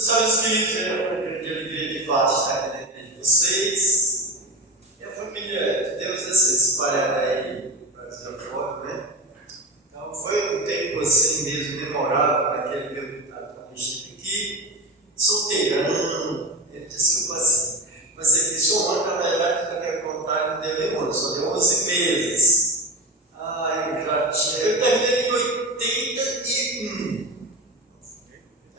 Meus queridos, é uma grande alegria de fato estar aqui dentro de vocês. E a família de Deus é se espalhada aí no Brasil afora, né? Então foi um tempo assim mesmo memorável para aquele meu quando estive aqui, solteirão. Ele disse que eu passei aqui só um ano, na verdade, na minha contagem não deu nem um ano, só deu 11 meses. Eu terminei em 81.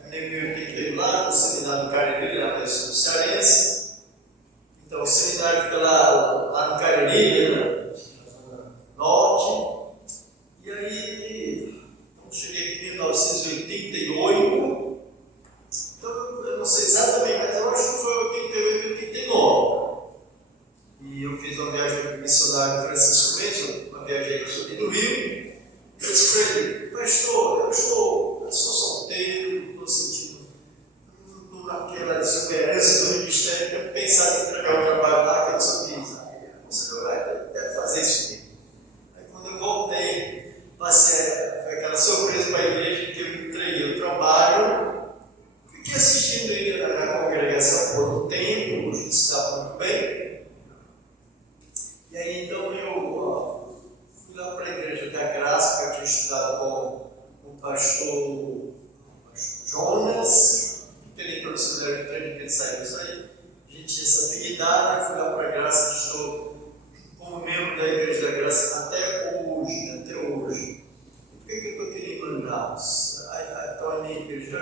Terminei lá no seminário do Cariri, lá no sul cearense. Então o seminário fica lá no Cariri, na zona norte. E aí, cheguei aqui em 1988. Então eu não sei exatamente, mas eu acho que foi 88, 89. E eu fiz uma viagem com o missionário Francisco Mendes, uma viagem aí que eu subi do Rio. Eu disse para ele: pastor, eu sou solteiro, estou sentindo aquela exuberância do ministério, eu pensava em entregar o trabalho lá, que eu só quis. Você deve fazer isso mesmo. Aí quando eu voltei, foi aquela surpresa para a igreja que eu entreguei o trabalho, fiquei assistindo ele na congregação por um tempo, hoje estava muito bem. E aí então eu fui lá para a igreja da Graça, que eu tinha estudado com o pastor Jonas, que ele entrou no seminário de treino, que ele saiu disso aí. A gente tinha essa afinidade, eu fui lá para a Graça, estou como membro da Igreja da Graça até hoje. Por que eu estou querendo mandá-los? A minha igreja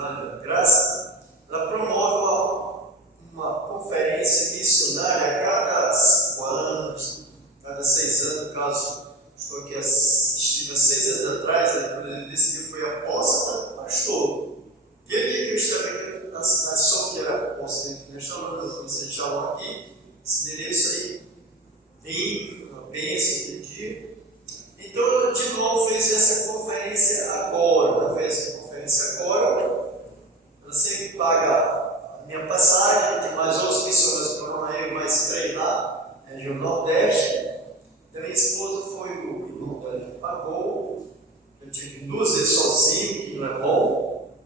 lá da Graça, ela promove uma conferência missionária a cada 5 anos, cada 6 anos. No caso, estou aqui assistindo há 6 anos atrás, nesse dia foi apóstata, pastor. E ele que eu estava aqui na cidade só que era Conselho de Shalom aqui, esse endereço aí, vim, foi uma bênção aquele dia. Então, de novo, fez essa conferência agora. Ela sempre paga a minha passagem, tem mais outros missionários que foram aí, mais 3 lá, região Nordeste. Da minha esposa foi o irmão dela que pagou. Eu tive 2 vezes sozinho, que não é bom.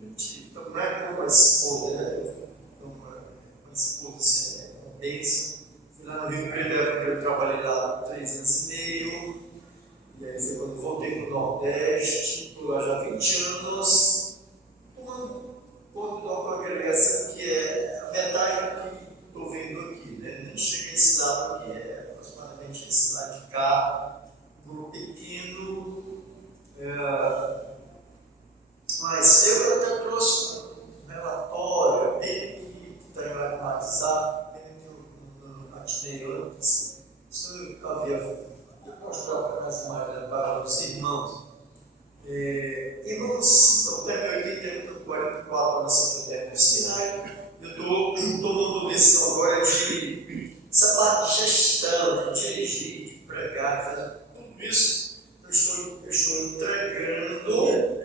Então, não é como uma esposa, né? Uma esposa assim, é uma bênção. Fui lá no Rio Preto, eu trabalhei lá 3 anos e meio. E aí foi quando voltei para o Nordeste, estou lá já há 20 anos, tomando conta de uma congregação que é a metade do que estou vendo aqui, né? Nem cheguei a esse lado aqui, é aproximadamente esse lado de cá, um grupo pequeno. Mas eu até trouxe um relatório, bem que está no WhatsApp, bem que eu partilhei antes. Isso eu havia mostrar para as imagens para os irmãos. Irmãos, eu terminei o 44 na Secretaria do Sinai. Eu estou tomando decisão agora de essa parte de gestão, de dirigir, de pregar, de fazer tudo isso. Eu estou entregando.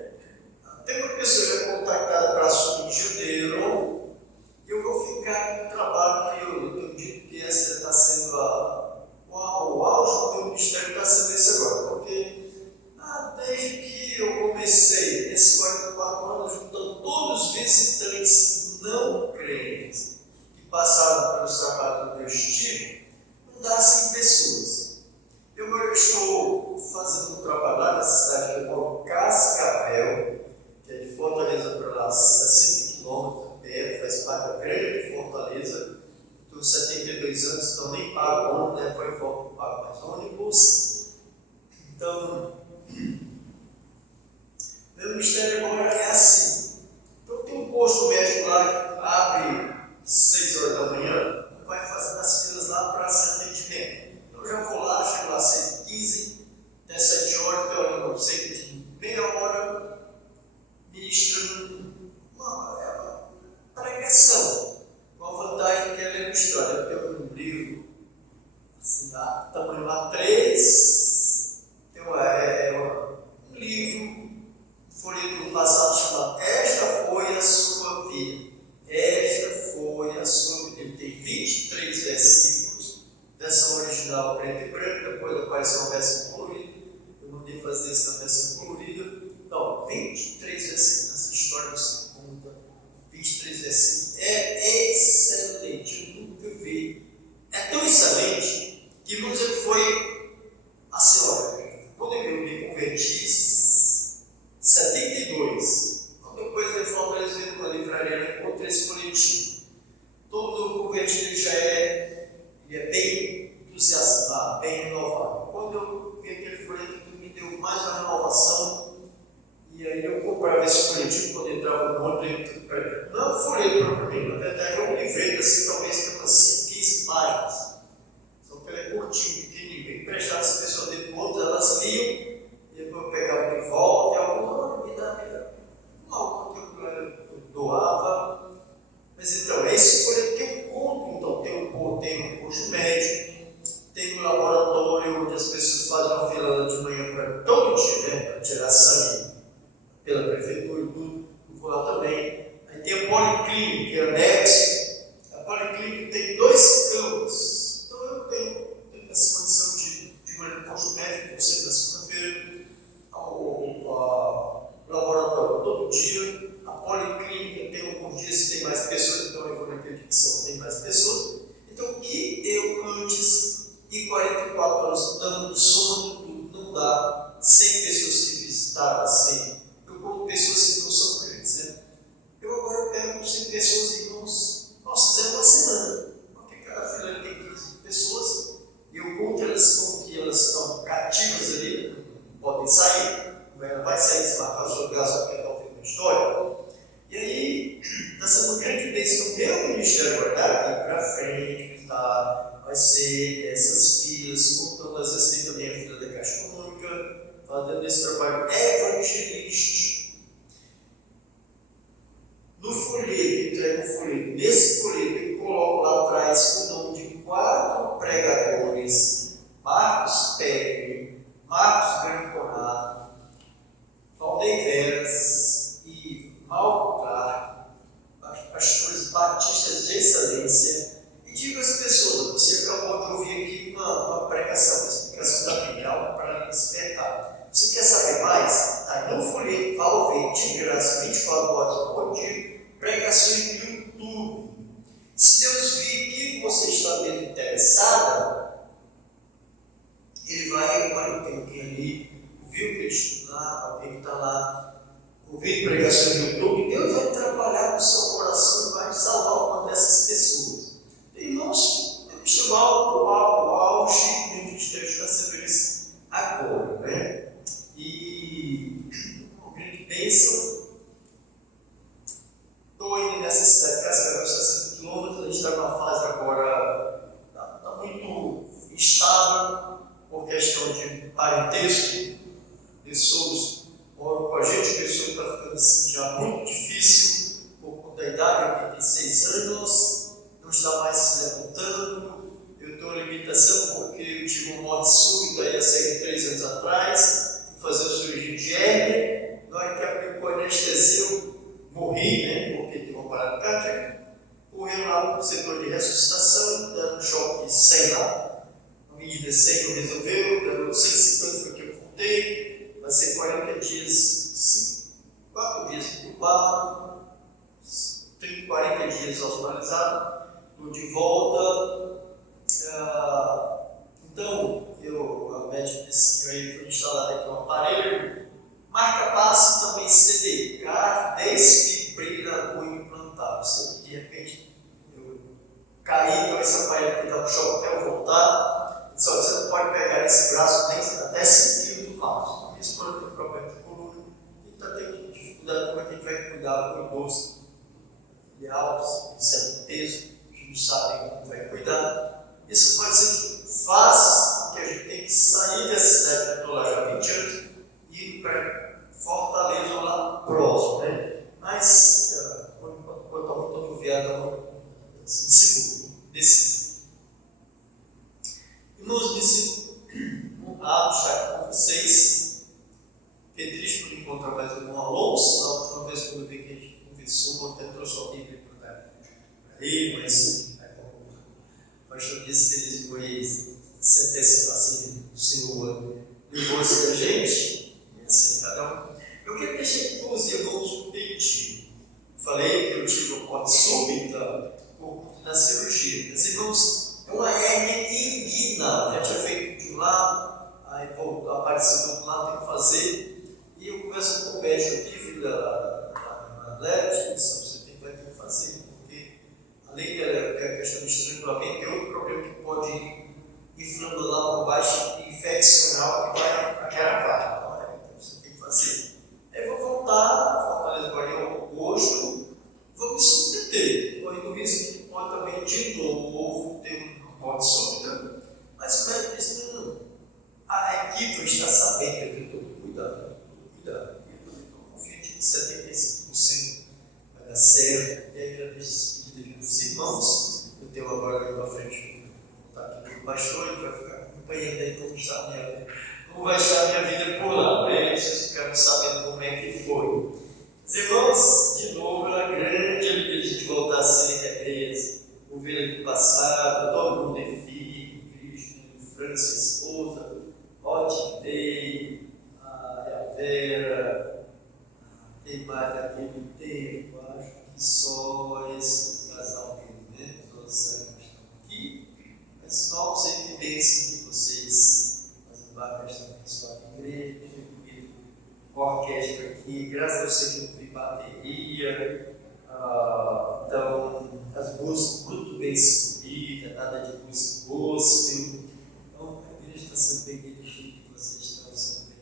Tem uma pessoa já contactada para assumir janeiro, e eu vou ficar no trabalho que eu tenho dito que essa está sendo o auge do meu ministério, está sendo esse agora, porque desde que eu comecei esses 44 anos, juntando todos os visitantes não crentes que passaram pelos trabalhos do meu estilo, não dá 100 pessoas. Eu estou fazendo um trabalho lá na cidade que eu moro, Cascavel, que é de Fortaleza para lá, 60 quilômetros perto, faz parte da grande Fortaleza. Estou com 72 anos, então nem pago ônibus, né? Foi volta, pago mais ônibus. Então, meu ministério agora é assim. Então, tem um posto médico lá que abre 6 horas da manhã, vai fazendo as filas lá para ser atendimento. Então, eu já vou lá, chego lá às 6h15, até 7 horas, então eu não sei de meia hora, ministrando uma pregação. Uma vantagem que ela é ilustrada. Eu tenho um livro, assim, tamanho A3, tem um livro, folheto do passado, chamado Esta Foi a Sua Vida. Esta foi a sua vida. Ele tem 23 versículos, versão original preto e branco, depois apareceu uma versão colorida. Eu mandei fazer essa versão colorida. Então, 23 versículos, essa história do segundo 23, versículo, é excelente, eu nunca vi. É tão excelente que, irmãos, ele foi assim, olha, quando eu me converti, 72, depois ele fortaleceu uma livraria, eu encontrei esse folhetim. Todo novo convertido ele já é bem entusiasmado, bem renovado. Quando eu vi aquele folhetim, me deu mais uma renovação. E aí eu comprava esse folhetim quando entrava no mundo dentro. Não é um folheto propriamente, na verdade é um livreto assim, talvez tem umas 15 páginas. Só que ele é curtinho, pequenininho. Emprestava as pessoas dentro do outro, elas liam, e depois eu pegava de volta, e alguma me dava algo que eu doava. Mas então, esse folheto que eu compro, então tem um curso médico, tem um laboratório onde as pessoas fazem uma fila de manhã para todo dia, né, para tirar sangue pela prefeitura e tudo, eu vou lá também. Aí tem a Policlínica, que é anexo. A Policlínica tem 2 campos. Então eu tenho essa condição de manhã no curso médico, sempre na segunda-feira, o laboratório todo dia. A Policlínica tem alguns dias que tem mais pessoas, então eu vou naquele dia que tem mais pessoas. Então o que eu antes de 44 anos dando soma de tudo, não dá 100 pessoas que visitaram assim. Eu como pessoas que não são crentes, né? Eu agora pego 100 pessoas, irmãos, nós fizemos uma semana, porque cada fila tem 15 pessoas, e eu conto elas como que elas estão cativas ali, não podem sair, ela vai sair, desmarcar o seu lugar, só quer dar uma história. E aí, nessa grande bênção que meu ministério vai dar aqui para frente, tá? Vai ser essas filas, contando, às vezes tem também a fila da Caixa Econômica, fazendo esse trabalho evangelístico. No folheto, entrega o folheto. Nesse folheto, eu coloco lá atrás o nome de 4 pregadores: Marcos Pérez, Marcos Granconato, Valdeir Veras e Malco Clark, pastores batistas de excelência. E digo às pessoas: você acabou de ouvir aqui uma pregação, uma explicação da Bíblia, algo para despertar. Você quer saber mais? Está no folheto, vai ouvir de graça, 24 horas por dia, pregações no YouTube. Se Deus vir que você está bem interessada, Ele vai ter alguém ali, ouvir o que estudar, alguém que está lá, ouvir pregações no YouTube, Deus vai trabalhar no seu coração e vai salvar uma dessas pessoas. Irmãos, chegou ao auge do ministério está sendo isso agora, né? E uma grande bênção. Estou indo nessa cidade de Cascavel, 60 quilômetros. A gente está numa fase agora, está muito instável por questão de parentesco. Pessoas moram com a gente, pessoas está ficando assim já muito difícil por conta da idade, 86 anos, não está mais se levantando. Eu tenho uma limitação porque eu tive uma morte súbita aí há cerca de 3 anos atrás, fui fazer uma cirurgia de hérnia. Na hora que aplicou a anestesia, eu morri, né? Porque tive uma parada cardíaca. Correu lá para o setor de ressuscitação, dando choque 100 lá. A medida 100 não resolveu, dando 150 foi o que eu voltei. Vai ser 40 dias, 4 dias entubado, 40 dias hospitalizado, de volta. Então, a médica disse que eu ia instalar aqui um aparelho, marca-passo também CDK, desfibrilador implantado. Se de repente eu cair, então esse aparelho que dá um choque até eu voltar, só você não pode pegar esse braço nem até 5 kg do passo. Esse quando tem problema de coluna, e está tendo dificuldade como é que a gente vai cuidar do idoso. Ideal, isso é um peso, a gente não sabe como vai cuidar. Isso pode ser que faz que a gente tenha que sair dessa cidade que eu estou lá já há 20 anos e ir para Fortaleza ou lá próximo, né? Mas, quando estou no viado, assim, seguro, decidido. Irmãos, me sinto honrado de estar aqui com vocês. Fiquei triste por encontrar mais um irmão Alonso. Na última vez que eu vi que a gente conversou, até trouxe a Bíblia para ele, mas o pastor disse que ele foi se antecipar, assim, o Senhor levou-se da gente, e assim, cada um. Eu quero deixar aqui com os irmãos um pedido. falei que eu tive uma morte súbita na cirurgia. Mas, irmãos, é uma hérnia inguinal. Já tinha feito de um lado, aí apareceu do outro lado, tem que fazer. E eu converso com o médico aqui, filho da Led, você vai ter que fazer, porque além da questão do estrangulamento, tem outro problema que pode ir inflando lá por baixo e infeccionar que vai agravar. Então você tem que fazer. Aí eu vou voltar, Fortaleza agora em agosto, vou me submeter. Correndo o risco que pode também de novo ter uma morte súbita. Mas o médico disse: não, a equipe está sabendo que eu tenho todo cuidado. Estou confiante de 75% vai dar certo. E aí já deixo despedida dos irmãos. Eu tenho agora ali para frente está aqui com o pastor, ele vai ficar acompanhando aí como vai estar a minha vida por lá. Para ele, vocês ficaram sabendo como é que foi. Os irmãos, de novo, é uma grande alegria de voltar a ser igreja. Ouvir do passado, todo mundo é filho, Cristo, França, esposa, Otidei, a Vera, tem mais daquele tempo, acho que só esse casal mesmo, né? Os outros estão aqui. Mas novos evidências de vocês fazem parte desta abençoada igreja, incluindo a orquestra aqui, graças a Deus que eu vi bateria, então as músicas muito bem escolhidas, nada de música gospel. Então a igreja está sendo bem dirigida, vocês estão sendo bem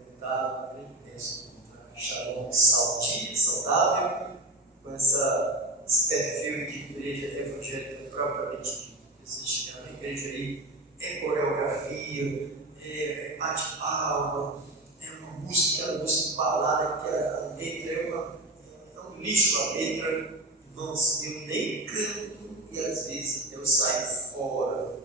orientados, grande bênção contra Shalom saudável, com esse perfil de igreja evangélica propriamente dita. Existe uma igreja aí, é coreografia, é bate-palma, é uma música, aquela música balada, que a letra é um lixo a letra. Irmãos, eu nem canto e às vezes eu saio fora.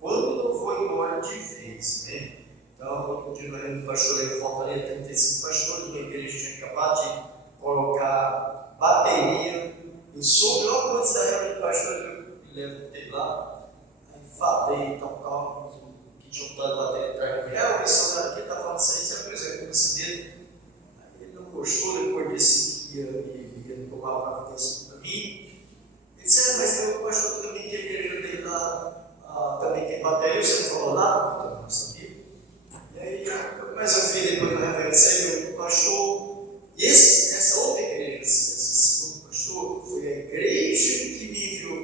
Quando não vou embora de vez, né? Então, eu continuei no pastoreio Fortaleza, 35 pastores, uma igreja tinha acabado de colocar bateria. Eu soube logo antes da reunião do pastor, eu me levantei lá, aí falei, tal, que tinha botado bateria atrás de mim. O missionário aqui está falando isso aí, você apresentou esse mesmo. Aí ele não gostou, depois disse que ia tomar uma providência para mim. Ele disse: mas tem um pastor também que a igreja dele lá também tem bateria, você não falou nada? Eu não sabia. E aí, mas eu vi depois na reverência do pastor. E essa outra igreja, esse segundo pastor, foi a igreja que me enviou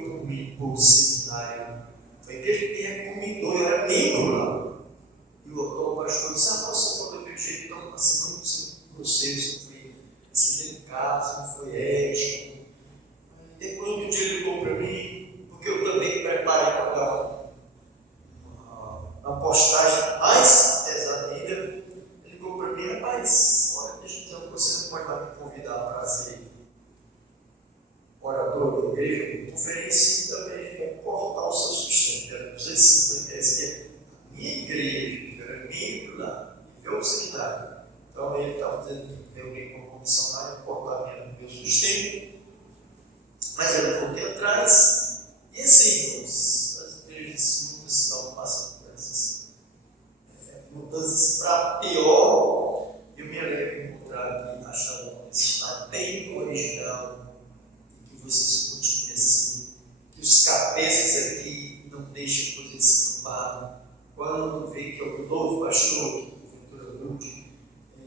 para o seminário. Foi a igreja que me recomendou, eu era membro lá. E o pastor disse: você falou daquele jeito, então assim, não sei se foi delicado, se não foi ético. Depois, outro dia, ele ligou para mim, porque eu também preparei para dar uma postagem mais pesada ainda. Ele ligou para mim: rapaz, olha, deixa eu dizer, você não pode mais me convidar para ser orador da igreja, ofereci também é cortar o seu sustento. Era 250 reais, que é a minha igreja, eu era membro lá, e veio o seminário. Então ele estava dizendo que reuni com a comissão lá e cortar meu sustento. Mas eu voltei atrás, e assim, as igrejas muitas estão passando por essas mudanças para pior. Eu me alegro de encontrar aqui a Shalom, está bem original, e que vocês continuem assim, que os cabeças aqui não deixem coisa escapar. Quando vê que é o novo pastor, que porventura mude,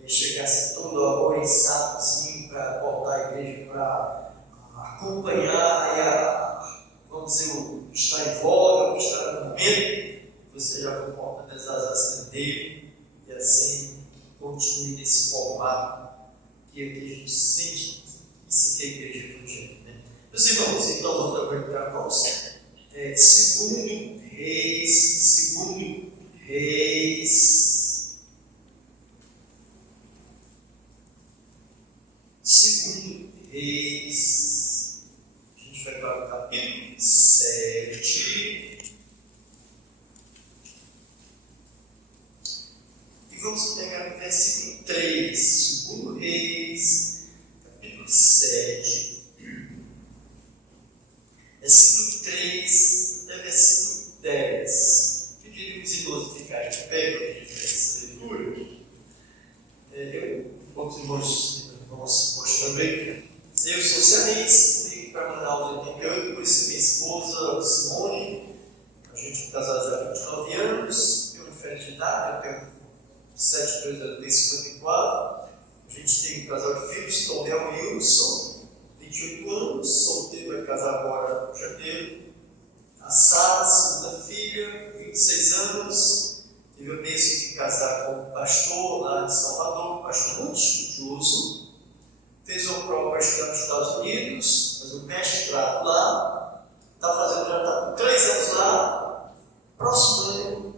chegasse todo oriçado assim para botar a igreja para acompanhar vamos dizer, o que está em voga, o que está no momento, você já comporta das asas dele, e assim continue nesse formato que a gente sente isso que a igreja evangélica, né? Meus irmãos, então vamos aproveitar, vamos. Segundo Reis. A gente vai para o capítulo 7. E vamos pegar no versículo 3. Segundo Reis, capítulo 7. Versículo 3 até versículo 10. Pediríamos os irmãos ficarem de pé para a gente ver essa leitura. Vamos, irmãos, vamos mostrando aí. Eu sou cearense, vim para Manaus em 88, conheci minha esposa Simone, a gente é casado já há 29 anos, tem uma diferença de idade, eu tenho 72 anos, tem 54, a gente tem um casal de filhos, Tomel e Wilson, 28 anos, solteiro, vai casar agora em janeiro. A Sara, segunda filha, 26 anos, tive a bênção de casar com um pastor lá de Salvador, um pastor muito estudioso, fez uma prova para estudar nos Estados Unidos, fez um mestrado lá, já está com 3 anos lá, próximo ano,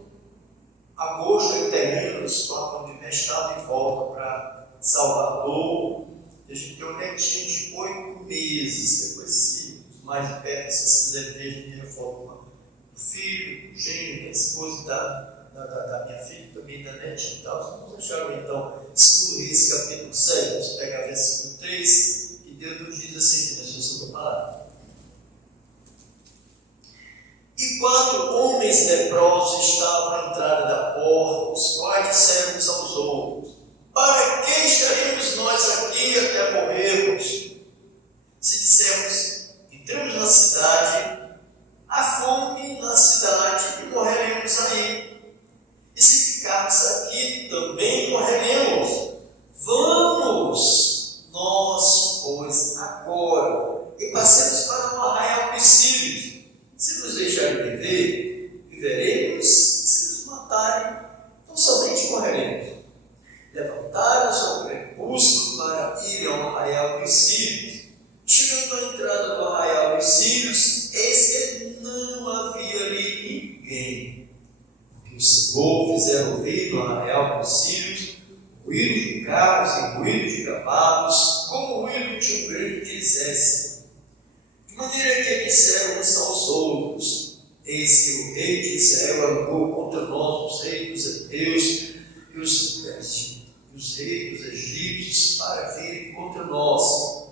agosto, ele termina os 4 anos de mestrado e volta para Salvador. E a gente tem um netinho de 8 meses, depois se os mais de perto, se vocês quiserem ver, a gente tem a foto do filho, do genro, da esposa da minha filha, também da netinha e tal. Vamos achar então, 2 Reis, capítulo 7, vamos pegar versículo 3, que Deus nos diz assim, que nós vamos palavra. E 4 homens leprosos estavam à entrada da porta, os quais disseram uns aos outros: para que estaremos nós aqui até morrermos? Se dissermos, entramos na cidade, há fome na cidade e morreremos aí. E se ficarmos aqui, também morreremos. Vamos nós, pois, agora, e passemos para o arraial dos Sírios. Se nos deixarem viver, viveremos. Se nos matarem, então somente morreremos. Levantaram-se ao crepúsculo para ir ao arraial dos Sírios. Chegando à entrada do arraial dos Sírios, eis que não havia ali ninguém. Porque o Senhor fizeram ouvir no arraial dos Sírios ruído de carros e ruído de cavalos, como o ruído de um grande exército. De maneira que disseram uns aos outros: eis que o rei de Israel armou contra nós os reis dos heteus e os reis dos egípcios para virem contra nós.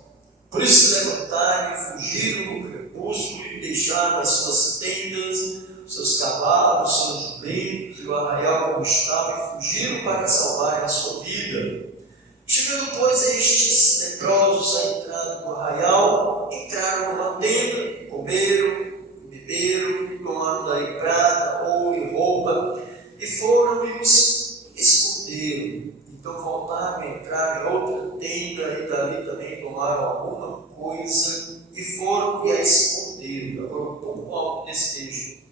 Por isso levantaram e fugiram no crepúsculo e deixaram as suas tendas, seus cavalos, seus jumentos e o arraial como estava, e fugiram para salvar a sua vida. Chegando, pois, estes leprosos à entrada do arraial, entraram numa tenda, comeram, beberam, tomaram daí prata, ouro e roupa, e foram e os esconderam. Então voltaram a entrar em outra tenda, e dali também tomaram alguma coisa, e foram e a esconderam. Agora, um pouco alto nesse texto.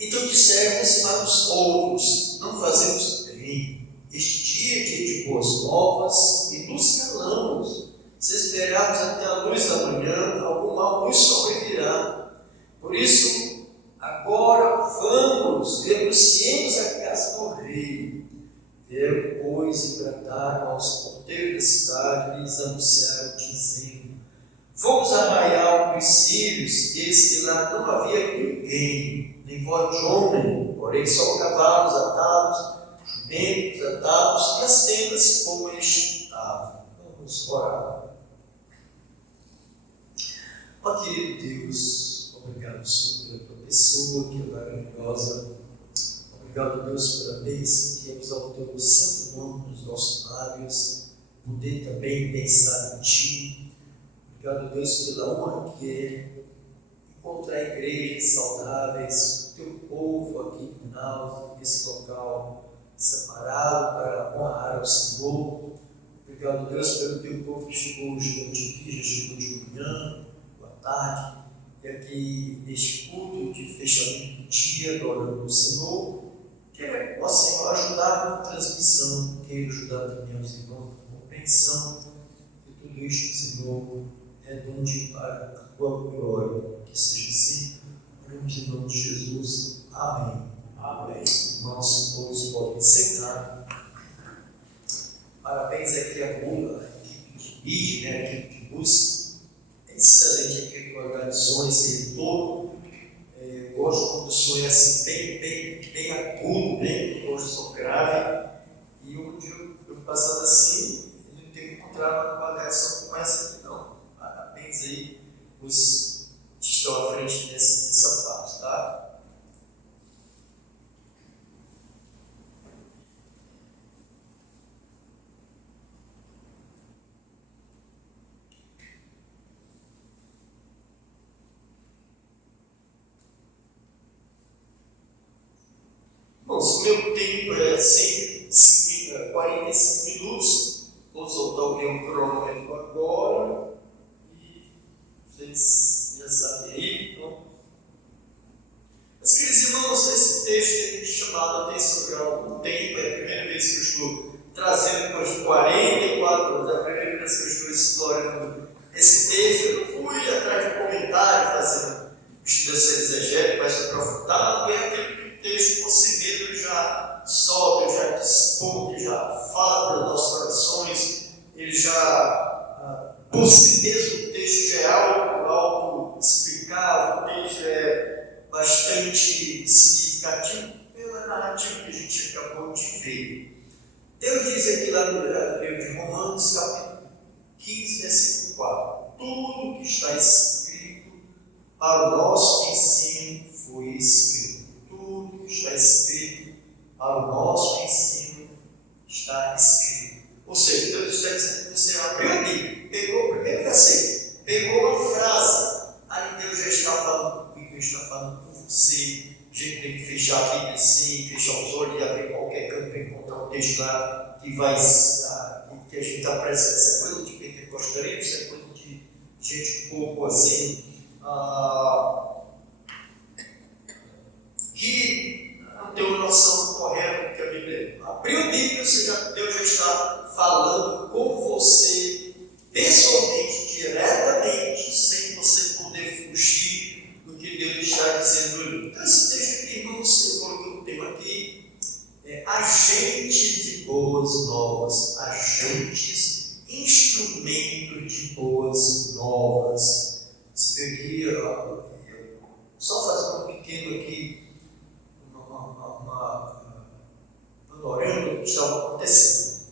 Então disseram uns para os outros: não fazemos bem. Este dia é dia de boas novas, e nos calamos. Se esperarmos até a luz da manhã, algum mal nos sobrevirá. Por isso, agora vamos, denunciemos a casa do rei. Vieram, pois, e bradaram aos porteiros da cidade, e lhes anunciaram, dizendo: fomos a arraial dos Sírios, e eis que lá não havia ninguém, nem voz de homem, porém só cavalos atados, jumentos atados, e as tendas como estavam. Vamos orar. Ó querido Deus, obrigado, Senhor, pela tua pessoa, que é maravilhosa. Obrigado, Deus, pela bênção que é usar o teu santo nome nos nossos lábios, poder também pensar em Ti. Obrigado, Deus, pela honra que é encontrar igrejas saudáveis, o teu povo aqui em Manaus, nesse local separado para honrar ao Senhor. Obrigado, Deus, pelo teu povo que chegou hoje durante aqui, já chegou de manhã, boa tarde, e aqui neste culto de fechamento do dia, adorando o Senhor. Quero, ó Senhor, ajudar na transmissão, quero ajudar também os irmãos na compreensão de tudo isto, Senhor, redonde para a tua glória. Que seja assim, em nome de Jesus. Amém. Amém. Irmãos, todos podem sentar. Parabéns aqui à equipe de mídia, a equipe de música. É excelente a equipe que organizou esse retorno. Gosto quando o som é assim, bem agudo, gosto do som grave. E um dia eu passando assim, eu não tenho encontrado uma avaliação como essa aqui, não. Parabéns aí, os que estão à frente dessa parte, tá? irmãos, o meu tempo é sempre 45 minutos. Vou soltar o meu cronômetro agora. E vocês já sabem aí. Então. Mas, queridos irmãos, esse texto tem chamado a atenção já há algum tempo. É a primeira vez que eu estou trazendo, depois de 44 anos, é a primeira vez que eu estou explorando esse texto. Eu não fui atrás de um comentário, fazendo estudo exegético mais aprofundado, e é aquele texto por si mesmo ele já solta, já dispõe, ele já fala para os nossos corações, ele já, por si mesmo, o texto já é algo explicável, o texto é bastante significativo pela narrativa que a gente acabou de ver. Deus diz aqui lá no livro de Romanos, capítulo 15, versículo 4: tudo que está escrito para o nosso ensino foi escrito. Tudo que está escrito para o nosso ensino está escrito. Ou seja, Deus está dizendo que você abriu a Bíblia, pegou o primeiro versículo, pegou uma frase, aí Deus já está falando comigo, Deus está falando com você. A gente tem que fechar a Bíblia assim, fechar os olhos e abrir qualquer canto para encontrar um texto lá que vai, que a gente está precisando. Isso é coisa de pentecostalismo, isso é coisa de gente um pouco assim, que não tem uma noção correta do que a Bíblia é. Abriu a Bíblia, Deus já está falando com você pessoalmente, diretamente, sem você poder fugir do que Deus está dizendo ali. Então, esse texto aqui, irmãos, eu coloquei um tema aqui, agentes de boas novas, agentes, instrumentos de boas novas. Você vê aqui, só fazer um pequeno aqui, panorama do que estava acontecendo.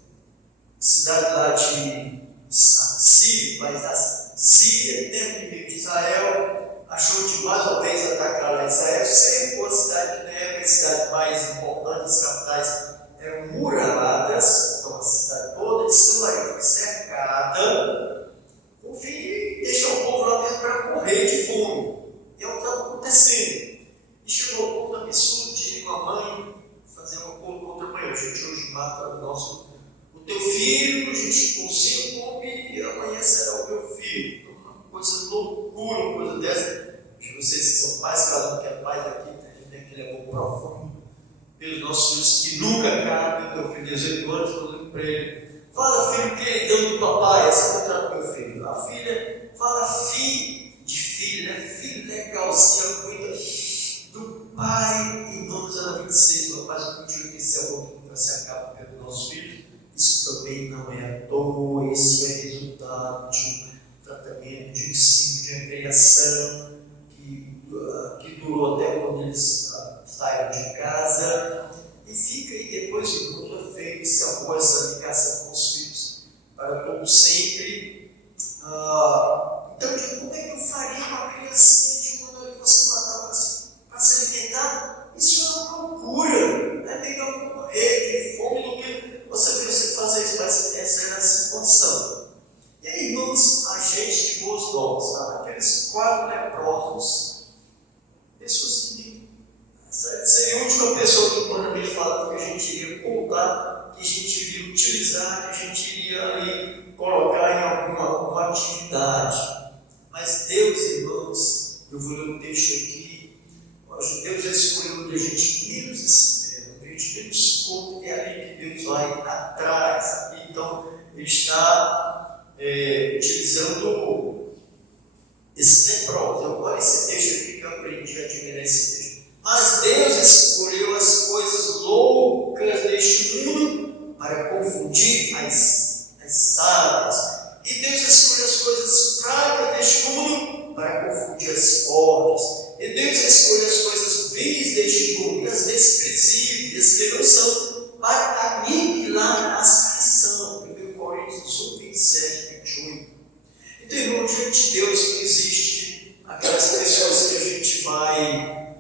A cidade lá de Síria, mas a Síria, dentro do meio de Israel, achou de mais uma vez atacar lá Israel, cercou a cidade de Névoa, a cidade mais importante, as capitais eram muralhadas, então a cidade toda de Samaria foi cercada, com o fim de deixar o povo lá dentro para morrer de fome. E é o que estava acontecendo. E chegou ao ponto absurdo de uma mãe fazer um acordo com outra mãe. A gente hoje mata o teu filho, a gente cozinha, come e amanhã será o meu filho. Então, uma coisa loucura, uma coisa dessa. Vocês que são pais, cada um que é pai daqui, a gente tem aquele amor profundo pelos nossos filhos que nunca acaba. Teu filho de 18 anos, eu digo para ele: fala, filho queridão do papai, esse é o contrato do meu filho. A filha fala, filho de filho, né? Filho legalzinho, cuida do pai, em Números 26, no página 28, esse é o amor que nunca se acaba pelos nossos filhos. Isso também não é à toa, isso é resultado de um tratamento, de um ciclo de recreação que durou até quando eles saíram de casa, e fica aí depois de muito feito esse amor, essa ligação com os filhos para todo sempre. Então, eu digo, como é que eu faria com a criancinha de um ano ali você matar para se alimentar? Isso é uma loucura. É melhor morrer de fome do que você fazer isso, mas essa era a situação. E aí, irmãos, agentes de boas novas, tá? Aqueles 4 leprosos, pessoas que seria a última pessoa que quando a Bíblia fala que a gente iria contar, que a gente iria utilizar, que a gente iria aí colocar em alguma atividade. Mas Deus, irmãos, eu vou ler um texto aqui, Deus escolheu onde a gente menos espera, onde a gente menos conta, é ali que Deus vai atrás. Então, Ele está utilizando esse leproso. Olha esse texto aqui que eu aprendi a admirar esse texto. Mas Deus escolheu as coisas loucas deste mundo para confundir as sábias. E Deus escolheu as coisas fracas deste mundo para confundir as fortes. E Deus escolheu as coisas vis deste mundo e as desprezíveis, que não são, para aniquilar as que são. 1 Coríntios 27, 28. Então, irmão, diante de Deus não existe aquelas pessoas que a gente vai,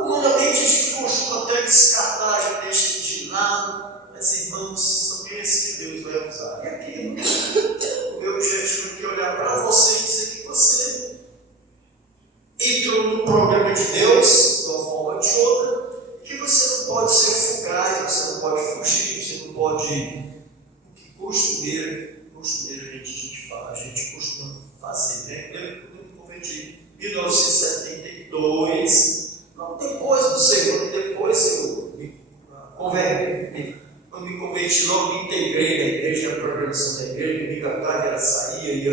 humanamente a gente costuma até descartar, a gente deixa de lado, mas, irmãos, são esses que Deus vai usar. E aqui, o meu objetivo aqui é olhar para você e dizer que você entrou no programa de Deus, de uma forma ou de outra, que você não pode ser converti em 1972, não depois do segundo, depois eu me converti. Quando me converti, logo me integrei na igreja, na programação da igreja, domingo à tarde ela saía, ia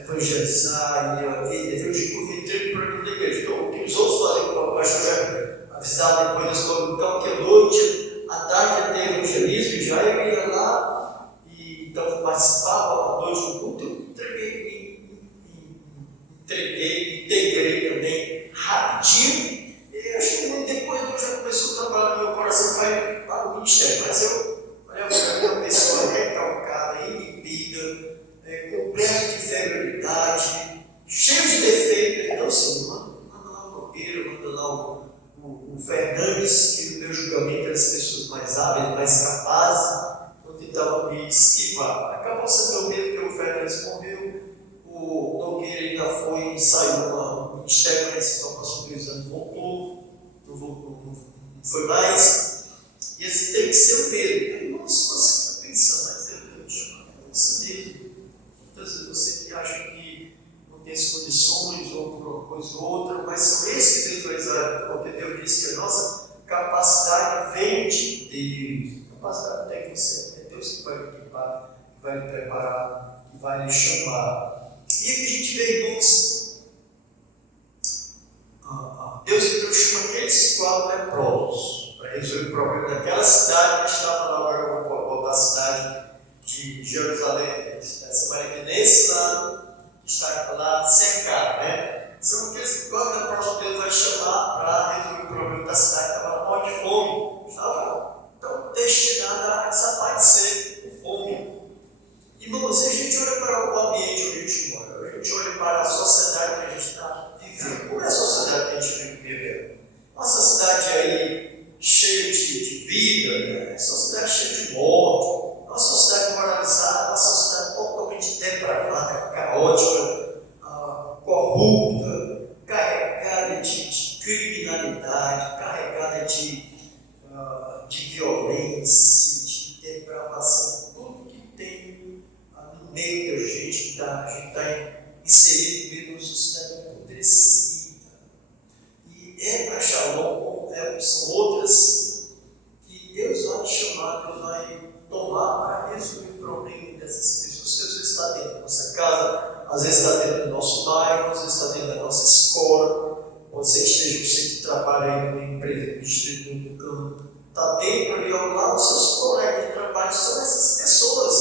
evangelizar, eu digo, entrei no programa da igreja. Então, o que os outros fazem, como eu acho que já avisava depois da escola, então, que à noite, à tarde ia ter evangelismo, já eu ia lá, e então participava à noite do culto, eu integrei também rapidinho. E acho que muito depois Deus já começou a trabalhar no meu coração para o ministério. Mas eu olhava para uma pessoa recalcada, inibida, completa de febricidade, cheio de defeitos. Então, assim, manda lá o Nogueira, manda lá o Fernandes, que no meu julgamento eram as pessoas mais hábeis, mais capazes. Eu tentava me esquivar. Acabou sendo o mesmo que o Fernandes morreu. O Nogueira ainda foi e saiu no ministério, mas não passou 2 anos, voltou, não foi mais. E assim tem que ser o mesmo. Irmãos, você fica pensando, mas Deus vai me chamar, é você mesmo. Muitas vezes você que acha que não tem as condições, ou por uma coisa ou outra, mas são esses que Deus vai usar, porque Deus disse que a nossa capacidade vem de Deus. A capacidade não tem que você, é Deus que vai lhe equipar, que vai lhe preparar, que vai lhe chamar. E aqui a gente vê, irmãos, Deus então chama aqueles 4 leprosos para resolver o problema daquela cidade que estava lá. Agora eu vou botar a cidade de Jerusalém, essa maneira que nesse lado está lá cercado, né? São aqueles 4 leprosos que Deus vai chamar para resolver o problema da cidade que estava morta de fome, estava tão destinada a desaparecer por fome. Irmãos, se a gente olha para o ambiente onde a gente mora, a gente olha para a sociedade que a gente está vivendo, como é a sociedade que a gente vive vivendo? Uma sociedade aí cheia de vida, né? Uma sociedade cheia de morte, uma sociedade moralizada, uma sociedade totalmente depravada, caótica, corrupta, carregada de criminalidade, carregada de violência, de depravação, tudo que tem no meio da gente está inserido mesmo numa sociedade apodrecida. E a Shalom são outras que Deus vai chamar, Deus vai tomar para resolver o problema dessas pessoas, que às vezes está dentro da nossa casa, às vezes está dentro do nosso bairro, às vezes está dentro da nossa escola, pode ser que esteja você que trabalha aí numa empresa do distrito do campo, está dentro ali ao lado dos seus colegas de trabalho, são essas pessoas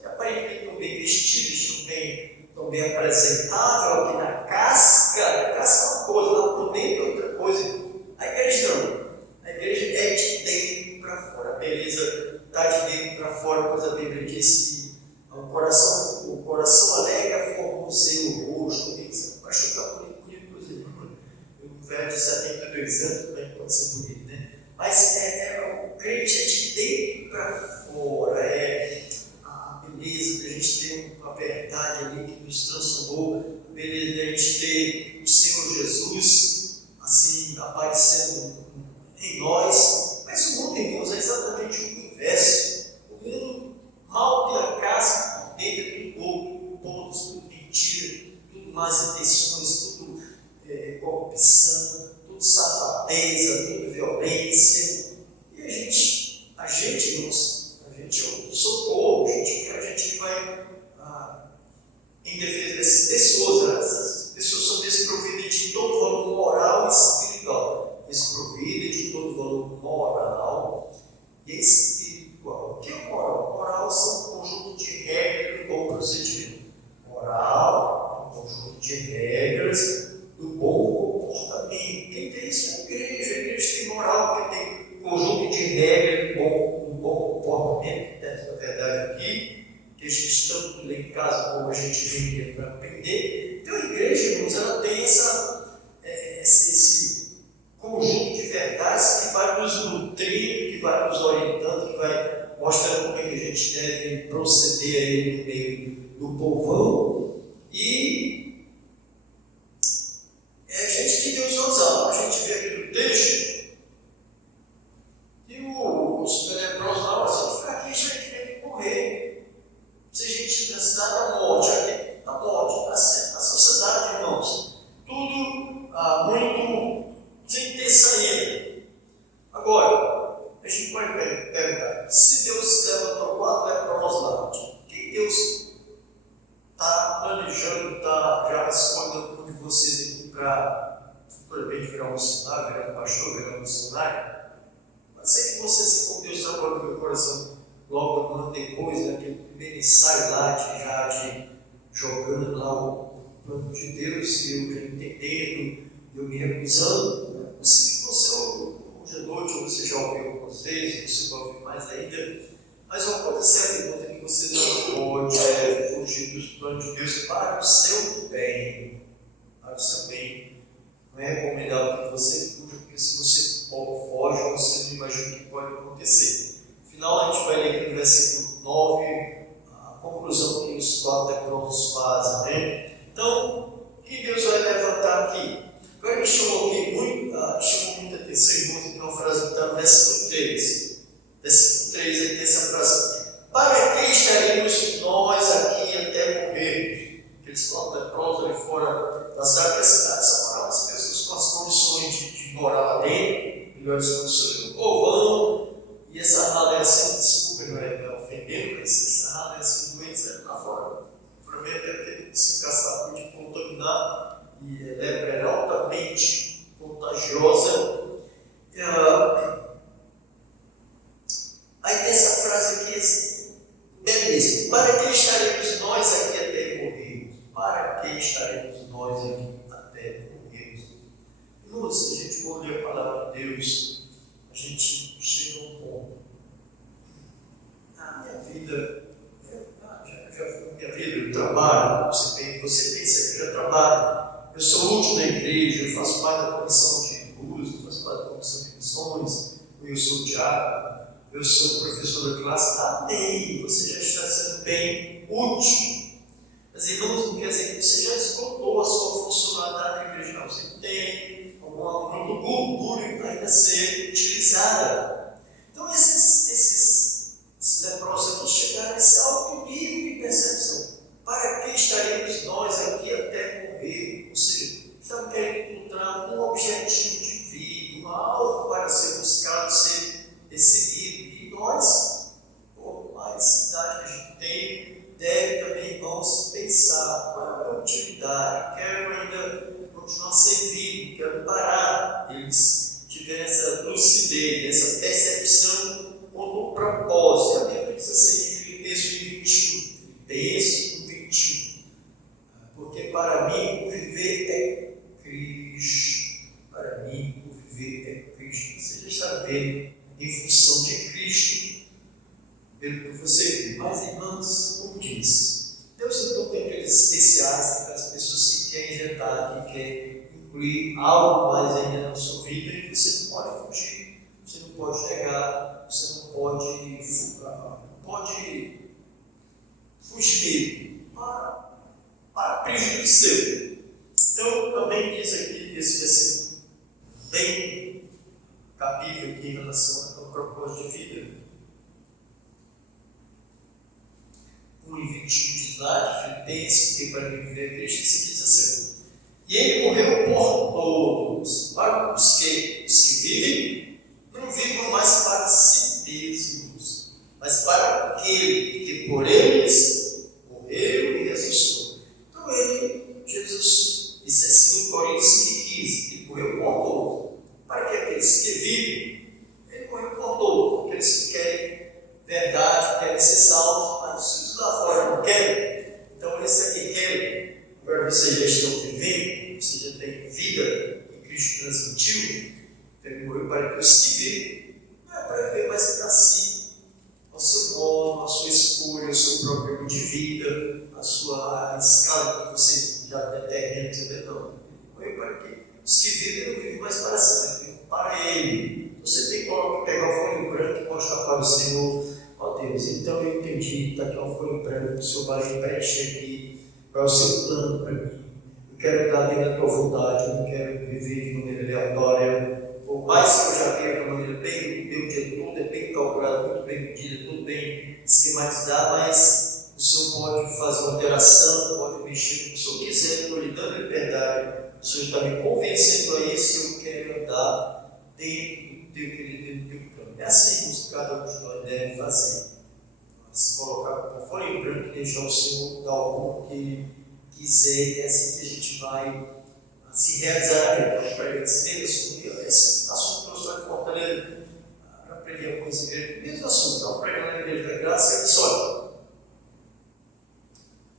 que aparentemente estão bem vestidas, estão bem apresentáveis, aqui na casca é uma coisa, lá por dentro é outra coisa. A igreja não, a igreja é de dentro para fora, a beleza está de dentro para fora, pois a Bíblia diz que o coração alega formoseia o rosto, acho que está bonito, por exemplo, um velho de 72 anos também pode ser bonito, né? Mas o crente é de dentro para fora, a beleza da gente ter uma verdade ali que nos transformou, a beleza da gente ter o Senhor Jesus assim aparecendo em nós. Mas o mundo, irmãos, é exatamente o inverso. O mundo mal tem a casa dentro do povo, tudo mentira, tudo más intenções, tudo corrupção, tudo safadeza, tudo violência. E a gente, irmãos, a gente é um socorro, a gente vai em defesa dessas pessoas, né? Essas pessoas são desprovidas de todo valor moral e espiritual, desprovidas de todo valor moral e espiritual. O que é moral? Moral são um conjunto de regras do bom procedimento. Moral é um conjunto de regras do bom comportamento. Quem tem isso é a igreja tem moral, porque tem um conjunto de regras do bom comportamento, dessa verdade aqui, que a gente tanto lê em casa como a gente vem para aprender. Então a igreja, irmãos, ela tem esse conjunto de verdades que vai nos nutrindo, que vai nos orientando, que vai mostrando como é que a gente deve proceder aí no meio do povão. E é gente que Deus vai usar. A gente vê aqui no texto que os leprosos lá, se eu ficar aqui, a gente tem que morrer. Se a gente na cidade da morte, a sociedade, irmãos, planejando, tá já escolhendo algum de vocês aqui para futuramente virar um missionário, virar um pastor, virar um missionário. Pode ser que você, assim como Deus trabalhou no meu coração, logo um ano depois, naquele primeiro ensaio lá, de jogando lá o plano de Deus, e eu já entendendo, eu me recusando. Eu sei que você hoje à noite, ou você já ouviu algumas vezes, você vai ouvir mais ainda, mas uma coisa certa, irmão, é que você não pode fugir dos planos de Deus para o seu bem. Para o seu bem. Não é recomendável que você fuja, porque se você foge, você não imagina o que pode acontecer. Afinal, a gente vai ler aqui no versículo 9, a conclusão que os 4 decretos fazem, né? Então, o que Deus vai levantar aqui? Agora me chamou muita atenção, irmãos, que uma frase que está no versículo 3. Versículo 3, aí tem essa frase: para que estaremos nós aqui até morrermos? Aqueles leprosos ali fora da cidade, só moravam as pessoas com as condições de morar lá dentro, melhores condições do povão, e essa rala era assim, desculpa, não é ofendendo, mas essa rala era assim, doença lá fora. Para mim, deve ter se caçado de contaminar, e a lepra era altamente contagiosa. Aí tem essa frase aqui, belíssima: para que estaremos nós aqui até morrermos? Para que estaremos nós aqui até morrermos? Irmãos, se a gente for ler a palavra de Deus, a gente chega a um ponto. A minha vida, já foi minha vida, eu trabalho, você pensa que eu já trabalho. Eu sou o último da igreja, eu faço parte da comissão de música, faço parte da comissão de missões, eu sou diácono. Eu sou professor da classe. Amém! Você já está sendo bem útil. Mas, irmãos, não quer dizer que você já esgotou a sua funcionalidade na igreja. Não, você tem alguma gordura ainda a ser utilizada. Então, esses leprosos aqui chegaram a esse alto nível de percepção. Para que estaremos nós aqui até morrer? Ou seja, estamos querendo encontrar um objetivo de vida, algo para ser buscado, ser perseguido. E nós, por mais idade que a gente tem, deve também, irmãos, pensar qual é a minha utilidade. Quero ainda continuar servindo, quero parar. Eles tiveram essa lucidez, essa percepção com o propósito. A Bíblia diz assim em Filipenses 21, porque para mim o viver é Cristo. Para mim o viver é Cristo. Você já está vendo em função de Cristo, pelo que você viu. Mas, irmãos, como diz, Deus não tem aqueles especiais, tem aquelas pessoas que querem injetar, que querem incluir algo mais ainda na sua vida, e você não pode fugir, você não pode negar, você não pode fugir dele, para prejuízo seu. Então, também diz aqui, esse versículo bem cabível aqui em relação ao propósito de vida. 1:21 diz lá, de Filipenses, que para mim viver é Cristo, que se diz assim: e ele morreu por todos, para os que vivem, não vivam mais para si mesmos, mas para aquele que por eles morreu e ressuscitou. Então Jesus, isso é 2 Coríntios 5:15, ele morreu por todos. Para que aqueles que vivem, ele morreu por todos, aqueles que querem verdade, querem ser salvos, mas os filhos lá fora não querem. Então, esse aqui querem. Agora vocês já estão vivendo, vocês já têm vida que Cristo transmitiu. Então, ele morreu para que os que vivem, não é para viver mais para si, ao seu modo, a sua escolha, o seu programa de vida, a sua escala que você já determina, entendeu? Não. Ele morreu para que os que vivem não vivem mais para si, mas vivem para Ele. Você tem que pegar o folha branco e mostrar para o Senhor: ó Deus, então eu entendi, está aqui uma folha branca, o Senhor vai preencher aqui, qual é o seu plano para mim? Eu quero estar dentro da tua vontade, eu não quero viver de maneira aleatória. Por mais que eu já viva de uma maneira bem, meu dia todo é bem calculado, muito bem medido, tudo bem esquematizado, mas o Senhor pode fazer uma alteração, pode mexer no que o Senhor quiser, estou lhe dando liberdade. O Senhor está me convencendo a isso, eu quero andar dentro do teu querido, do teu plano. É assim que cada um de nós deve fazer. Se colocar para fora em branco e deixar o Senhor dar o rumo que quiser, é assim que a gente vai se realizar. Então, para esse assunto que eu estou em Fortaleza, para pregar com esse igreja, o mesmo assunto, então, pregando na Igreja da Graça, ele só.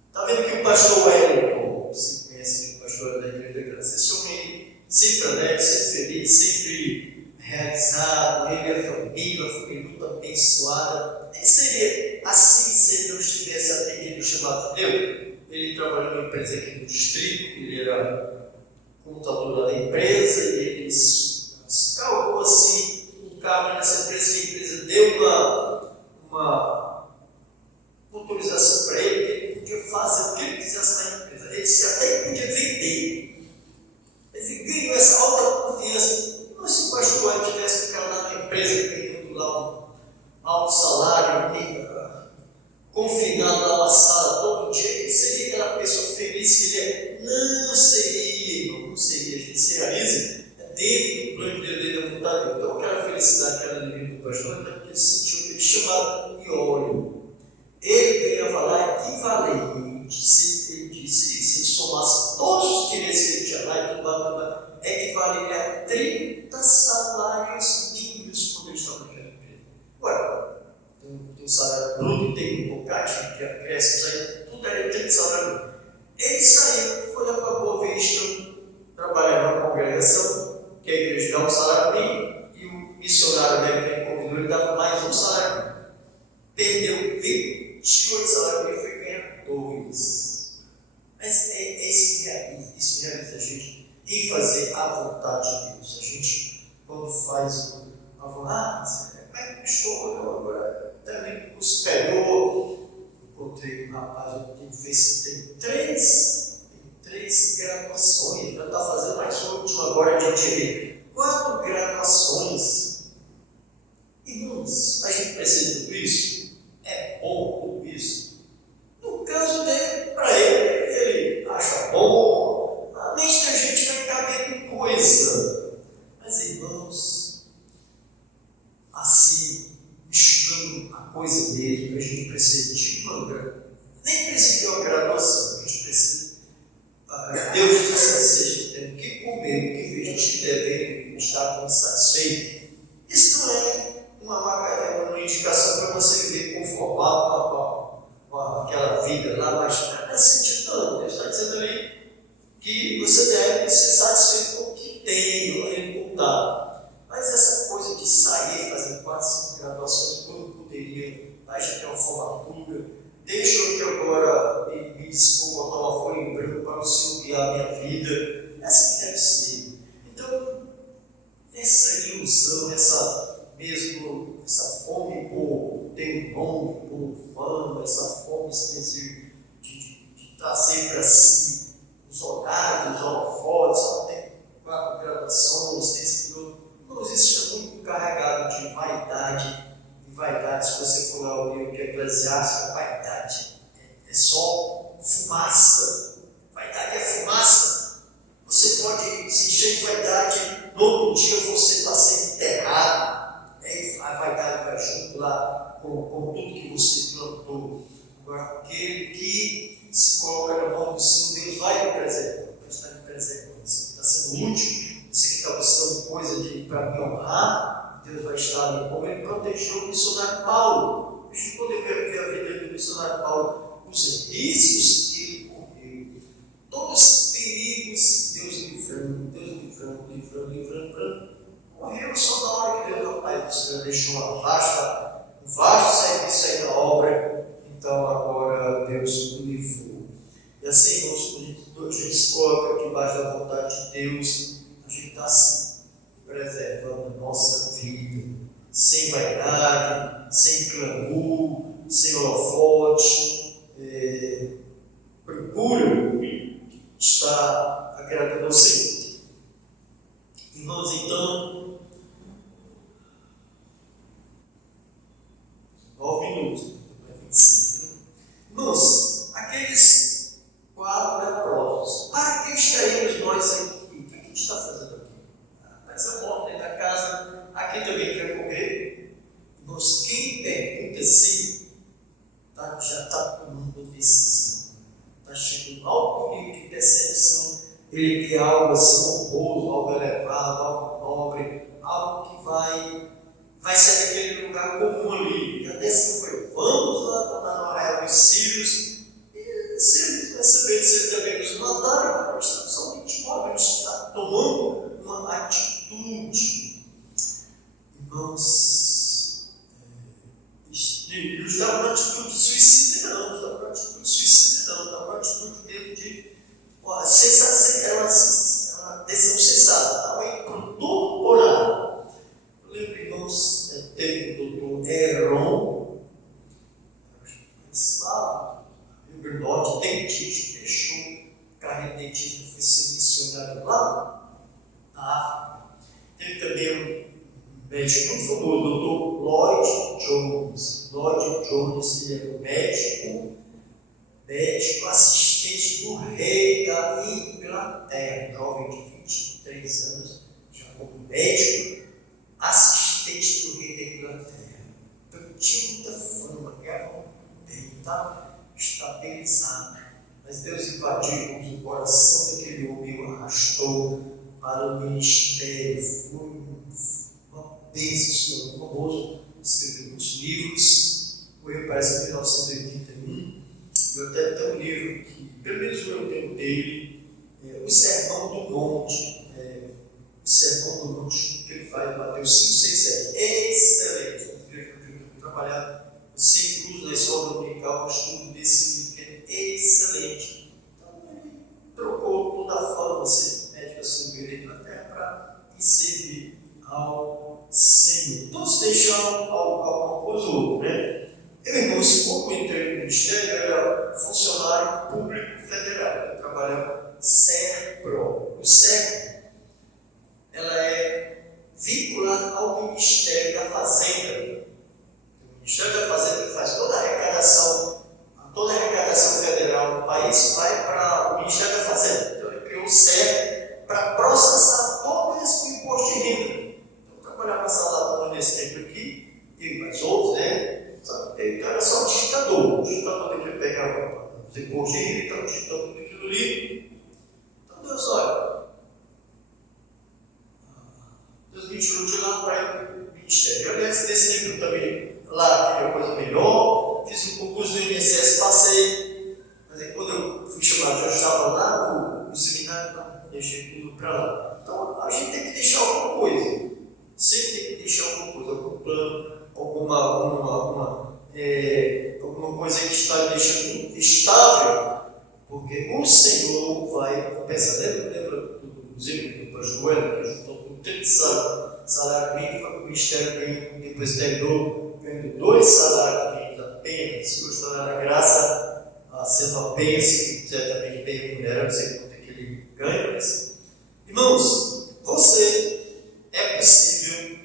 Está vendo que o pastor Wellington, você conhece o pastor da Igreja da Graça, esse homem sempre alegre, sempre feliz, sempre realizado, ele e a família muito abençoada. Ele seria assim se ele não estivesse atendido o chamado de Deus. Ele trabalhou numa empresa aqui no distrito, ele era contador lá da empresa, e ele calcou assim um cargo nessa empresa, que a empresa deu uma autorização para ele, que ele podia fazer o que ele quisesse na empresa. Ele até podia vender. Mas ele ganhou essa alta confiança. Mas se o pastor tivesse ficado lá na empresa, ganhando lá um alto salário, confinado lá na sala todo dia, ele seria aquela pessoa feliz que ele é? Não seria, irmão, não seria. A gente se realiza dentro do plano de Deus, da vontade de Deus. Então, aquela felicidade, aquela alegria do pastor, então, ele sentiu aquele chamado de óleo. Ele ganhava lá equivalente, ele disse que se ele somasse todos os direitos que ele tinha lá e tudo lá, equivaleria a 30 salários mínimos quando ele estava naquela empresa. Agora, tem um salário bruto, tem um bocado de acréscimos aí, tudo era 30 salários mínimos. Ele saiu, foi lá para Boa Vista, trabalhava na congregação, que a igreja dava um salário mínimo, e o missionário dele, que ele convidou, ele dava mais um salário mínimo. Perdeu 28 salários mínimos, foi ganhar 2. Mas isso realiza a gente em fazer a vontade de Deus. A gente, quando faz a vontade, estou agora também o superior. Encontrei um rapaz que fez, tem três graduações, já está fazendo mais uma última agora de direito. 4 graduações. Irmãos, a gente precisa de tudo isso? É bom tudo isso? No caso dele, para ele acha bom, a mente da gente vai caber com coisa. Mas, irmãos, assim, misturando a coisa mesmo, a gente precisa de nem precisa de uma graduação, a gente precisa. Deus diz assim: se a gente tem o que comer, o que ver, a gente deve estar satisfeito. Isso não é uma indicação para você viver conformado com aquela vida lá, mas não é sentido, não. Deus está dizendo ali que você deve ser satisfeito com o que tem, não é contar. Mas essa coisa de sair, fazer 4, 5 graduações, quando poderia, a gente tem uma formatura, deixa eu que agora me dispor botar uma folha em branco para o Senhor guiar a minha vida. Essa que deve ser. Então, essa ilusão, essa fome por ter nome, por fama, essa fome, esse desejo de trazer para si os olhares, os holofotes, só tem 4 graduações, tem esse piloto. Não, isso é muito carregado de vaidade. E vaidade, se você for lá o livro de Eclesiastes, vaidade é só fumaça. Vaidade é fumaça. Você pode se encher de vaidade, no outro dia você está sendo enterrado. A vaidade vai junto lá com tudo que você plantou. Agora, aquele que se coloca na mão do Senhor, Deus vai lhe preservar. Deus está lhe preservando. Você está sendo útil. Você que está buscando coisa para me honrar, Deus vai estar ali. Como ele protegeu o missionário Paulo. Deixa eu poder ver a vida do missionário Paulo. Os riscos que ele correu. Todos os perigos, Deus livrando. Morreu só na hora que Deus, Pai do Senhor, deixou um vasto serviço aí na obra. Então agora Deus o livrou. E assim, irmãos, quando a gente se coloca debaixo da vontade de Deus, a gente está assim, preservando a nossa vida, sem vaidade, sem clamor, sem holofote. Procura estar agradando ao Senhor. Irmãos, então, 9 minutos, 25. Irmãos, aqueles 4 leprosos, para que estaríamos nós aqui? O que a gente está fazendo aqui? Essa porta dentro da casa, aqui também quer comer. Irmãos, quem pergunta assim, já está tomando decisão. Está chegando ao ele quer algo assim honroso, algo elevado, algo nobre, algo que vai sair daquele lugar comum ali. E a decisão foi: vamos lá tornar no arraial dos sírios, e se eles receberem, se eles também nos mandarem, nós estamos só 29, a gente está tomando uma atitude. Irmãos, não estava numa atitude suicida, não, estava numa atitude suicida, não, estava numa atitude mesmo de cessar, era uma decisão cessada, estava indo para o topo por nada. Eu lembro, irmãos, teve o doutor Heron, lá no Rio Grande do Norte, dentista, deixou a carreira de dentista, foi ser missionário lá na África. Teve também um médico muito famoso, o doutor Lloyd Jones. Lloyd Jones, ele era um médico assistente do rei da Inglaterra, jovem de 23 anos, já como médico assistente do rei da Inglaterra. Então tinha muita fama, ganhava bem, estava estabilizado. Mas Deus invadiu o coração daquele homem e o arrastou para o ministério. Foi uma bênção, famoso, escreveu muitos livros, morreu parece em 1981. Eu até tenho um livro que, pelo menos eu tenho dele, o Sermão do Monte, o Sermão do Monte que ele faz em Mateus 5, 6, 7. Excelente! Eu trabalhava sempre uso na escola dominical, o estudo desse livro, que é excelente. Então ele trocou toda a fama de ser médico assim da Inglaterra para ir servir ao Senhor. Todos deixam alguma coisa ou outra, né? Eu, irmãos, como entrei no ministério, eu era funcionário público federal. Eu trabalhava SERPRO. O SERPRO, ela é vinculada ao Ministério da Fazenda. O Ministério da Fazenda faz toda a arrecadação federal do país vai para o Ministério da Fazenda. Então ele criou o SERPRO para processar todo esse imposto de renda. Então eu trabalhava na sala nesse tempo aqui, e mais outros, né? Então era só um digitador. O digitador que pegava os impostos de renda, estava digitando tudo aquilo ali. Então Deus, olha, Deus me tirou de lá para o ministério. Aliás, nesse tempo eu também lá queria coisa melhor, fiz um concurso do INSS, passei, mas aí quando eu fui chamado, já estava lá no seminário, deixei tudo para lá. Então a gente tem que deixar alguma coisa, sempre tem que deixar alguma coisa, algum plano, alguma coisa que está deixando estável, porque o Senhor vai compensar. Lembra do exemplo do pastor Joel, que juntou com 30 salários mínimos para o ministério ganhando, depois terminou ganhando 2 salários mínimos apenas. Se gostou da graça, sendo uma bênção, certamente bem remunerado, não sei quanto é que ele ganha, mas, irmãos, você é possível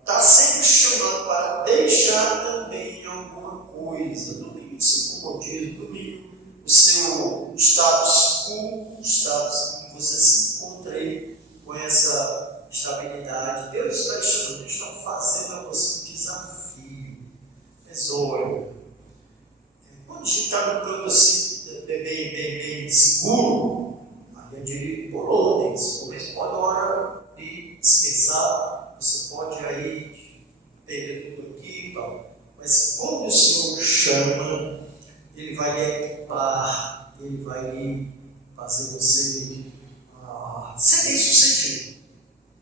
está sempre chamando para deixar também alguma coisa, domínio do seu comodismo, domínio do seu status quo, status em que você se encontra aí com essa estabilidade. Deus está te chamando, Deus está fazendo a você um desafio. Resolve. Quando a gente está no canto assim, bem seguro, aí eu diria por ordens, pode hora de dispensar. Você pode aí perder tudo aqui e tal, mas quando o Senhor chama, Ele vai lhe equipar, Ele vai lhe fazer você ser bem sucedido.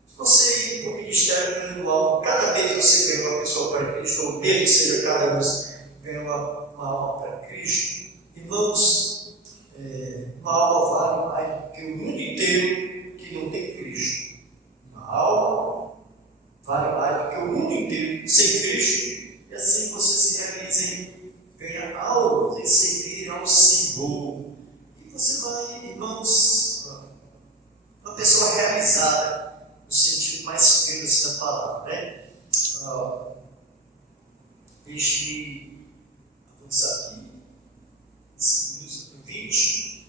Se você ir para o ministério individual, cada vez você ganha uma pessoa para Cristo, ou mesmo seja cada vez ganha uma alma para Cristo, irmãos, uma alma vale mais do que o mundo inteiro que não tem Cristo. Uma alma vale mais do que o mundo inteiro sem Cristo, e assim você se realiza em ganhar almas, em servir ao Senhor. E você vai, irmãos, uma pessoa realizada, no sentido mais pleno da palavra, né? Deixe avançar aqui, 20.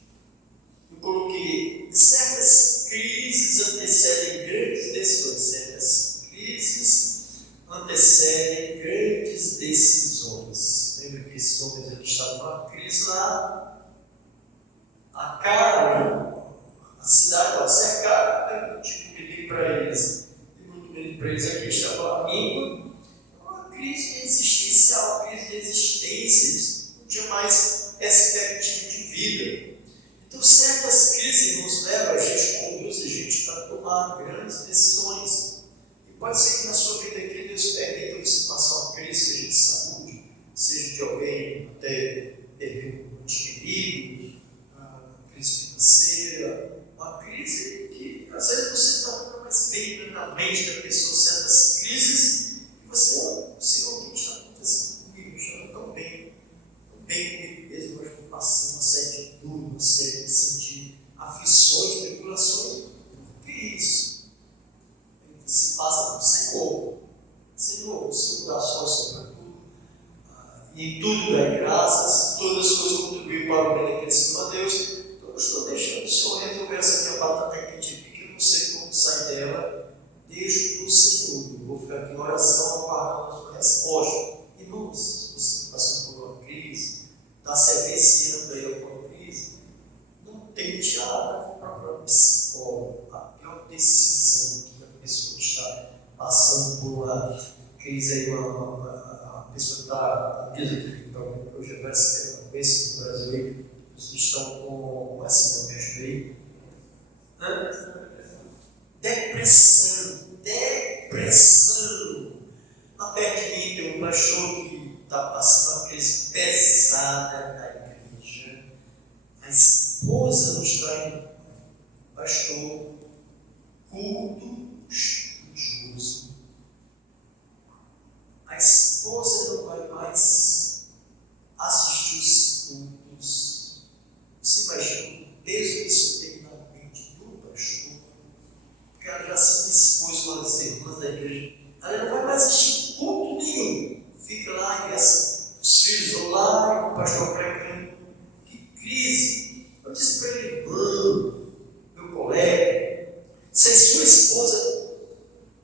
Eu coloquei: certas crises antecedem grandes decisões. Certas crises antecedem grandes decisões. Lembra que esses homens aqui estavam numa crise lá? A Karen, Então, certas crises nos levam a gente, conduz a gente para tomar grandes decisões. E pode ser que na sua vida aqui Deus permita você passar uma crise, seja de saúde, seja de alguém até perder um ente querido, crise financeira, uma crise que às vezes você está mais bem na mente da pessoa, certas crises, e você, Senhor, o que está acontecendo comigo? Eu não estou bem comigo mesmo, mas estou passando uma série de dúvidas, uma série de aflições, tribulações. O que é isso? Você passa para o Senhor. Senhor, o Senhor dá só sobre tudo, e em tudo dá graças, todas as coisas contribuem para o bem daqueles que amam a Deus. Então eu estou deixando o Senhor resolver essa minha batata quente aqui, que eu não sei como sair dela. Deixo para o Senhor. Eu vou ficar aqui em oração, aguardando a sua resposta. Irmãos, se você está passando por uma crise, está se avenciando aí alguma crise, não tente para o psicólogo. A pior decisão que a pessoa está passando por uma crise aí, a pessoa está aqui, talvez hoje é parece que é no Brasil aí, vocês estão com essa me ajudei. Depressão. Lá perto de mim tem um pastor que está passando uma crise pesada na igreja. A esposa não está indo, pastor, culto estudioso. A esposa não vai mais assistir os cultos. Você imagina o peso que isso tem na mente do pastor? Porque ela já se dispôs com as irmãs da igreja. Ela não vai mais assistir culto nenhum. Fica lá e os filhos vão lá e o pastor pregando. Que crise! Eu disse para ele, irmão, meu colega, se a sua esposa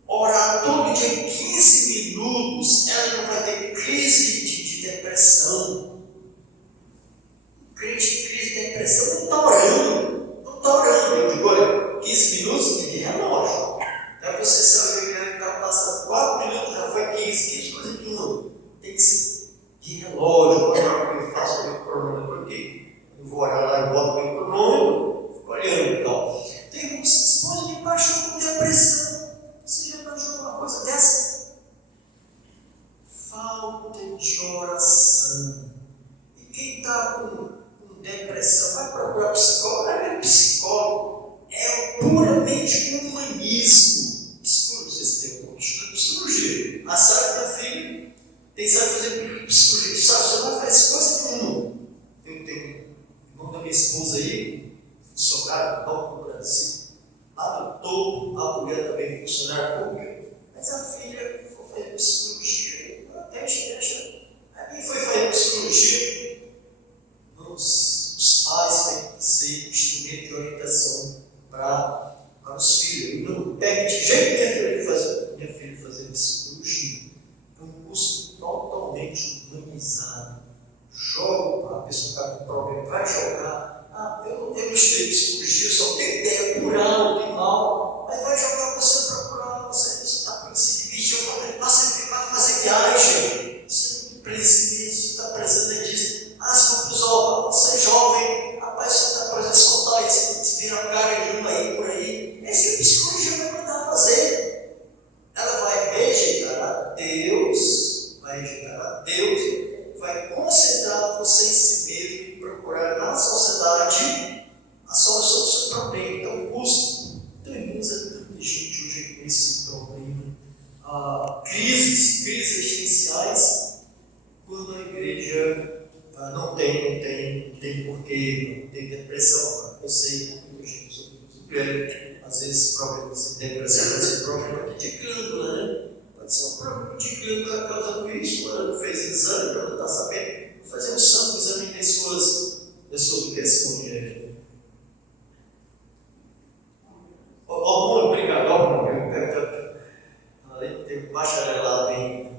orar todo dia 15 minutos, ela não vai ter crise de depressão. Um crente em crise de depressão não está orando. Não está orando. Eu digo, olha, 15 minutos de relógio. Não é você saber que está passando 4 minutos, já foi 15 coisa nenhuma. Tem que ser de relógio. Olha, eu faço o meu cronômetro aqui. Eu vou olhar lá e boto o meu cronômetro, fico olhando. Então, tem uma esposa que baixou com depressão. Você já imaginou uma coisa dessa? Falta de oração. E quem está com depressão vai procurar psicólogo, não é psicólogo, é puramente humanismo. Psicólogo, vocês têm um estudo de psicologia. A Sara, minha filha, tem sabe fazer psicologia, sabe, você não faz coisa nenhuma. Eu tenho um irmão da minha esposa aí, funcionário bom no Brasil, lá no topo, a mulher também funcionária pública, mas a filha foi fazer psicologia, até deixa. Aí foi fazer psicologia. Os pais têm que ser instrumento de orientação para os filhos. E não pega de jeito minha filha fazer psicologia. É um curso totalmente humanizado. Joga, a pessoa está com problema, vai jogar. Eu não estudei psicologia, só tenho ideia por alto e mal. Mas vai jogar você procurar, você está com esse vídeo, você vai fazer viagem. Você não precisa disso, você está precisando disso. As conclusões, você é jovem, rapaz, você está precisando soltar esse vira cara aí por aí. É isso que a psicologia vai mandar fazer. Ela vai rejeitar a Deus, vai concentrar você em si mesmo e procurar na sociedade a solução do seu problema. Então, custa. Então, irmãos, é muita gente hoje com esse problema. Crises existenciais, quando a igreja não tem porquê, não tem depressão. Eu sei que muita gente sobre às vezes problemas de depressão, pode ser problema de glândula, né? Pode ser um problema de glândula causando isso, ela não fez exame, ela não está sabendo. Vou fazer um exame em pessoas do que respondem. Obrigado, além de ter bacharelado em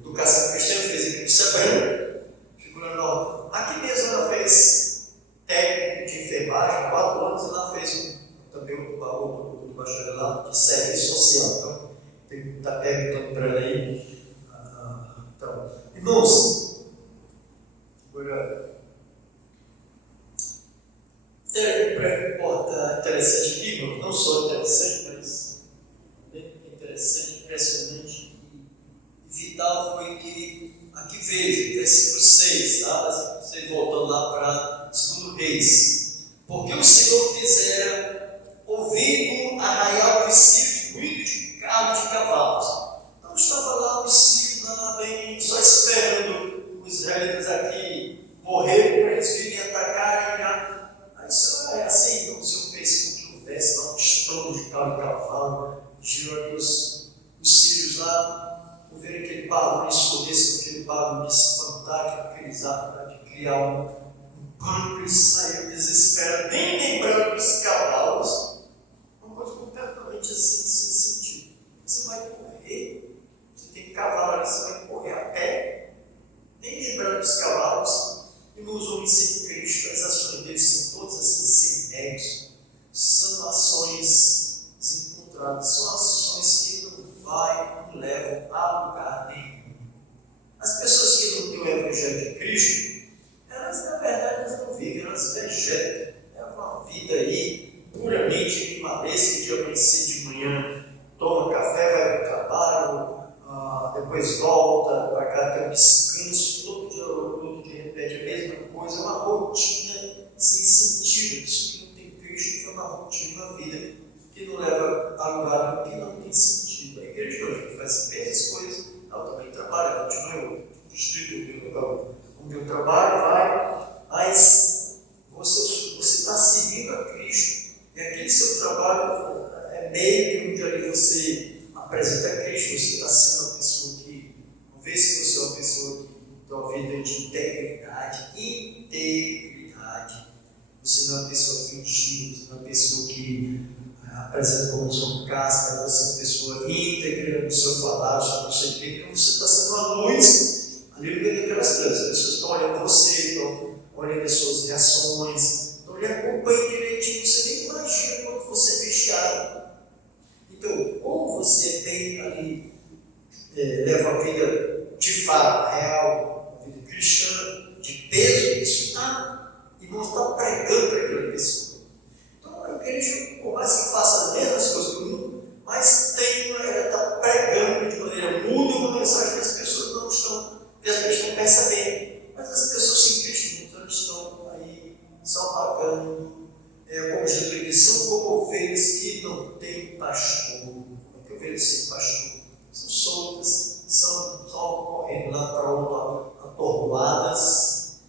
educação cristã, fez aqui no Sebrão, figurando nota. Aqui mesmo ela fez técnico de enfermagem, 4 anos, ela fez também o bacharelado de serviço social. Então, tem que estar perguntando para ela aí. Então, irmãos, agora, Interessante aqui, irmão, não só interessante, mas bem interessante, impressionante e vital foi que aqui vejo, versículo 6, tá? Versículo 6, voltando lá para 2 Reis. Porque o Senhor fizera ouvindo arraial dos sírios, ruído de carros de cavalos. Então estava lá os sírios lá bem, só esperando os israelitas aqui morrerem para eles virem atacar. Aí isso é assim, então o Senhor fez com que houvesse lá um estrondo de carro de cavalo, girou os sírios lá, por ver aquele barulho, escondesse com aquele barulho de espantar, aqueles atos de criar um pânico, eles saíram desesperados, nem lembrando dos cavalos, uma coisa completamente assim, sem sentido. Você vai correr, você tem cavalo ali, você vai correr a pé, nem lembrando dos cavalos. E nos homens sem Cristo, as ações deles são todas assim, sem nexo, são ações desencontradas, são ações que não levam a lugar nenhum. As pessoas que não têm o Evangelho de Cristo, elas na verdade elas não vivem, elas vegetam. É uma vida aí puramente animalesca, de amanhecer de manhã, toma café, vai para o trabalho, depois volta para cá, tem um descanso, todo dia repete a mesma coisa, é uma rotina sem sentido. Isso que não tem Cristo é uma rotina, uma vida que não leva a lugar, que não tem sentido. A igreja hoje faz as mesmas coisas, ela também trabalha, continua eu distrito onde eu trabalho, mas você está servindo a Cristo, e aquele seu trabalho é meio onde ali você apresenta a Cristo, você está sendo uma pessoa que, vamos ver se você é uma pessoa que tem uma vida de integridade, você não é uma pessoa fingida, você não é uma pessoa que apresenta como sua casca, você é uma pessoa íntegra no seu falar, no seu emprego, então você está sendo uma luz ali no meio daquelas coisas. As pessoas estão olhando você, estão olhando as suas reações, estão lhe acompanhando direitinho, você nem imagina quando você é vigiado. Então, como você tem ali, leva a vida de fato, real, uma vida cristã, de peso, isso está, e não está pregando para aquela pessoa. Então, a igreja, por mais que faça as mesmas coisas do mundo, mas ela está pregando de maneira muda uma mensagem que as pessoas não estão, que as pessoas estão percebendo. Mas as pessoas sem Cristo não estão aí, só pagando, como Jesus disse, são como ovelhas que não têm pastor. Como é que ovelhas sem pastor? São soltas, são só correndo lá para o lado, atordoadas,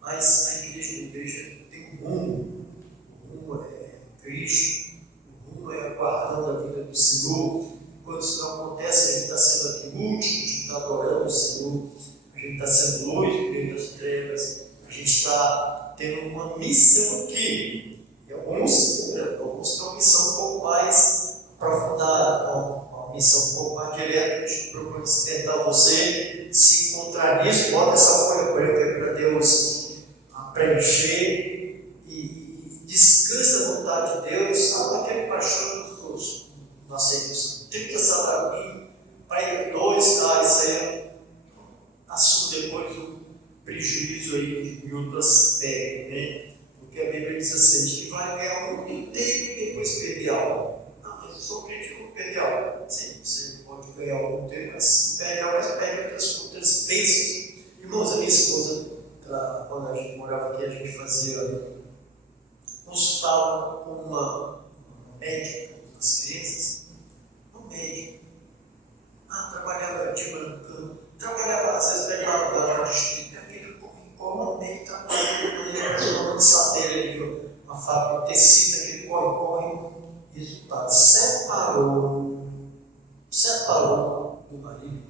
mas a igreja tem um rumo. O rumo é Cristo, o rumo é aguardando a vida do Senhor. Quando isso não acontece, a gente está sendo aqui último, a gente está adorando o Senhor, a gente está sendo luz no meio das trevas, a gente está tendo uma missão aqui. E alguns têm uma missão um pouco mais aprofundada, uma missão um pouco mais direta. A gente procura despertar você, se encontrar nisso, bota essa folha branca para Deus preencher e descansa a vontade de Deus. Sabe aquele paixão dos nossos 30 salários para 2, isso aí assume depois o prejuízo aí em outro aspecto, né? Porque a Bíblia diz assim, que vai ganhar o mundo inteiro e depois perder algo. Não, mas eu sou crente, eu não perder algo. Sim, você pode ganhar o mundo inteiro, mas perde algo, mas perde outras bênçãos. Irmãos, a minha esposa, quando a gente morava aqui, a gente consultava com uma médica das crianças, uma médica. Trabalhava de manhã, trabalhava às vezes pegava da distrito, aquele como médico trabalhava de satélite, a fábrica de tecido, aquele corre, resultado, separou do marido,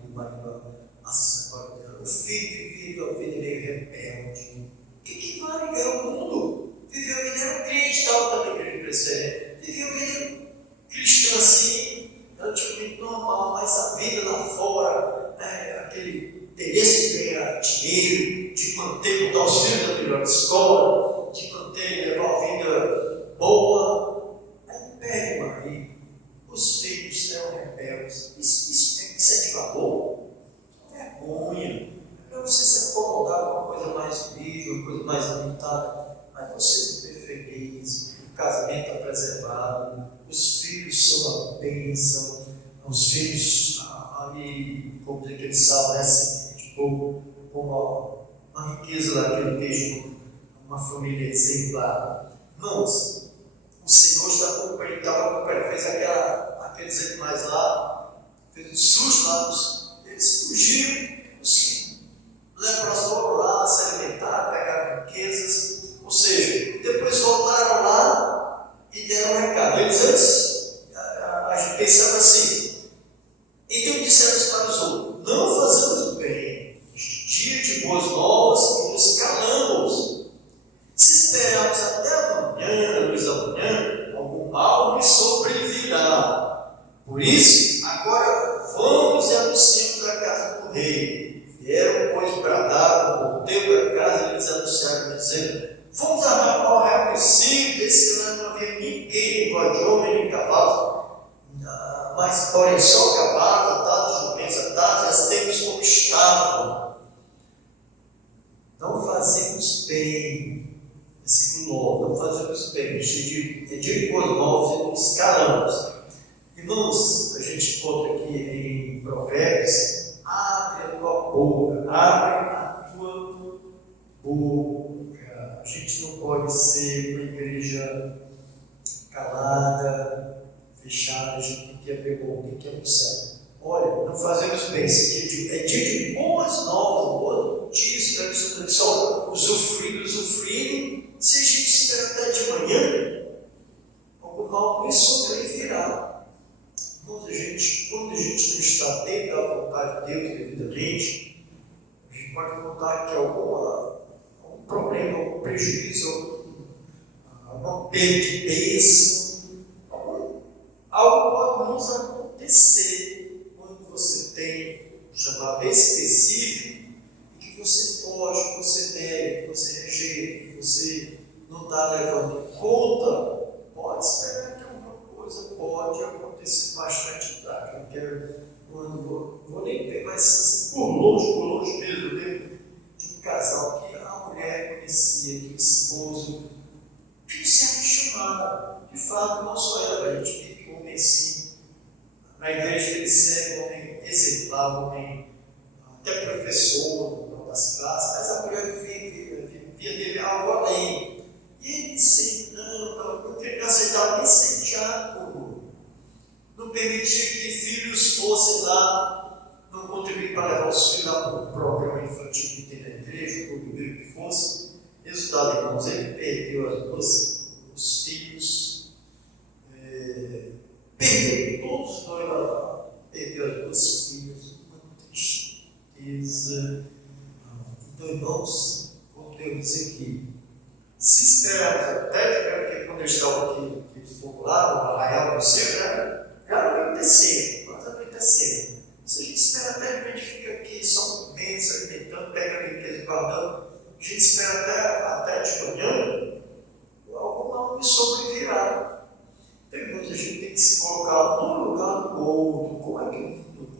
a separou dela. O filho viveu a vida meio rebelde. O que vale ganhar o mundo? Viveu a vida, era crente, estava também igreja presente. Viveu a vida cristã assim, relativamente normal, mas a vida lá fora, aquele interesse de ganhar dinheiro, de manter o tal filho da melhor escola, de manter, levar uma vida boa, aí perde o marido, os filhos eram rebeldes. Isso é de valor? Vergonha. Para você se acomodar com uma coisa mais humilde, uma coisa mais limitada. casamento está preservado, os filhos são uma bênção, os filhos, ali, como diz aquele salmo, né, tipo, com uma riqueza daquele texto, uma família exemplar. Irmãos, o Senhor estava acompanhando, fez aqueles animais lá, fez um susto lá, eles fugiram, os leprosos foram lá, se alimentaram, pegaram riquezas, ou seja, depois voltaram lá e deram um recado. Eles antes, a gente pensava assim, então disseram para os outros: não fazemos bem este dia de boas novas e nos calamos. Se esperarmos até amanhã, luz da manhã, algum mal lhe sobrevirá. Por isso, agora vamos e anunciamos a casa do rei. Vieram, pois, bradaram o porteiro da casa e lhes anunciaram, dizendo: fomos ao reconhecido, desse que não havia ninguém, igual de homem nem cavalo, mas, porém, só cavalos, atados, jumentos, atados, as temos como estavam. Não fazemos bem. Versículo 9: não fazemos bem. É dia de boas novas e nos calamos. Irmãos, a gente encontra aqui em Provérbios: abre a tua boca, abre a tua boca. A gente não pode ser uma igreja calada, fechada. A gente tem que abrir a boca, tem que anunciar. Olha, não fazemos bem. Esse é dia de boas novas, boas notícias, só usufruindo. Se a gente espera até de manhã, algum mal me sobrevirá. Quando a gente não está dentro da vontade de Deus devidamente, a gente pode notar que algum problema, algum prejuízo, alguma perda de bênção, algo pode nos acontecer quando você tem um chamado bem específico e que você foge, que você nega, que você rejeita, que você não está levando em conta. Pode esperar que alguma coisa pode acontecer bastante tarde. Eu quero, vou nem ver, mas assim, por longe mesmo, eu lembro de um casal que a mulher conhecia, que o esposo tinha se apaixonado. De fato, não só ela, a gente tem que um homem assim, na igreja ele segue um homem exemplar, um homem até professor, não das classes, mas a mulher via dele algo além. E ele sempre não aceitava nem ser diácono, não permitia que filhos fossem lá, não contribuir para levar os filhos lá para o programa infantil que tem na igreja, ou do que fosse. Resultado, irmãos, ele perdeu os filhos, perdeu todos os dois lá, perdeu as duas filhas, uma tristeza. Então, irmãos, como Deus diz aqui, se esperarmos até, porque quando eu estava aqui lá, no arraial do céu, já anoitecendo, quase anoitecendo. Se a gente espera até que a gente fica aqui só um mês, se alimentando, pega a riqueza e guardando, a gente espera até de manhã, algo mal me sobrevirá. Então, irmãos, a gente tem que se colocar no lugar do outro. Como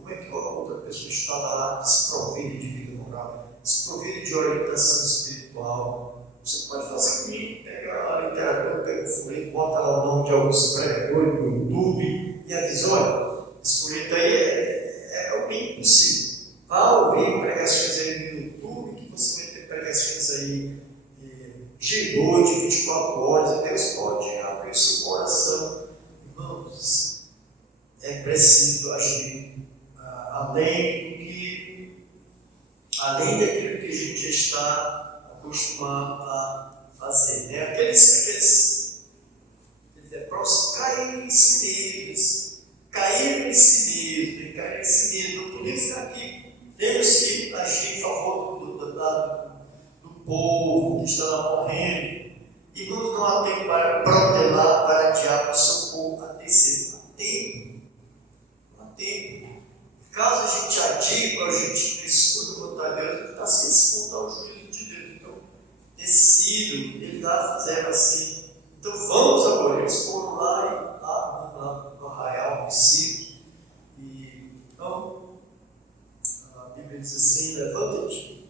é que a outra pessoa está lá, desprovida de vida moral, desprovida de orientação espiritual? Você pode fazer comigo, pega a literatura, pega o folheto, bota lá o nome de alguns pregadores no YouTube e avisa: olha, esse folheto aí é o mínimo possível. Vá ouvir pregações aí no YouTube, que você vai ter pregações aí de noite, 24 horas, e Deus pode abrir o seu coração. Irmãos, é preciso agir além daquilo que a gente já está acostumado a fazer, né? Aqueles leprosos caíram em si mesmos, não podiam ficar aqui. Temos que agir em favor do povo que está lá morrendo, e não há tempo para protelar, para adiar o socorro a terceiro. Não há tempo. Caso a gente adie, a gente não escuta a vontade de Deus, a gente está se expondo ao juízo de Deus. Então, decido, ele está fazendo assim. Então, vamos agora. Eles foram lá no arraial, no ciclo. E então, a Bíblia diz assim: levanta-te.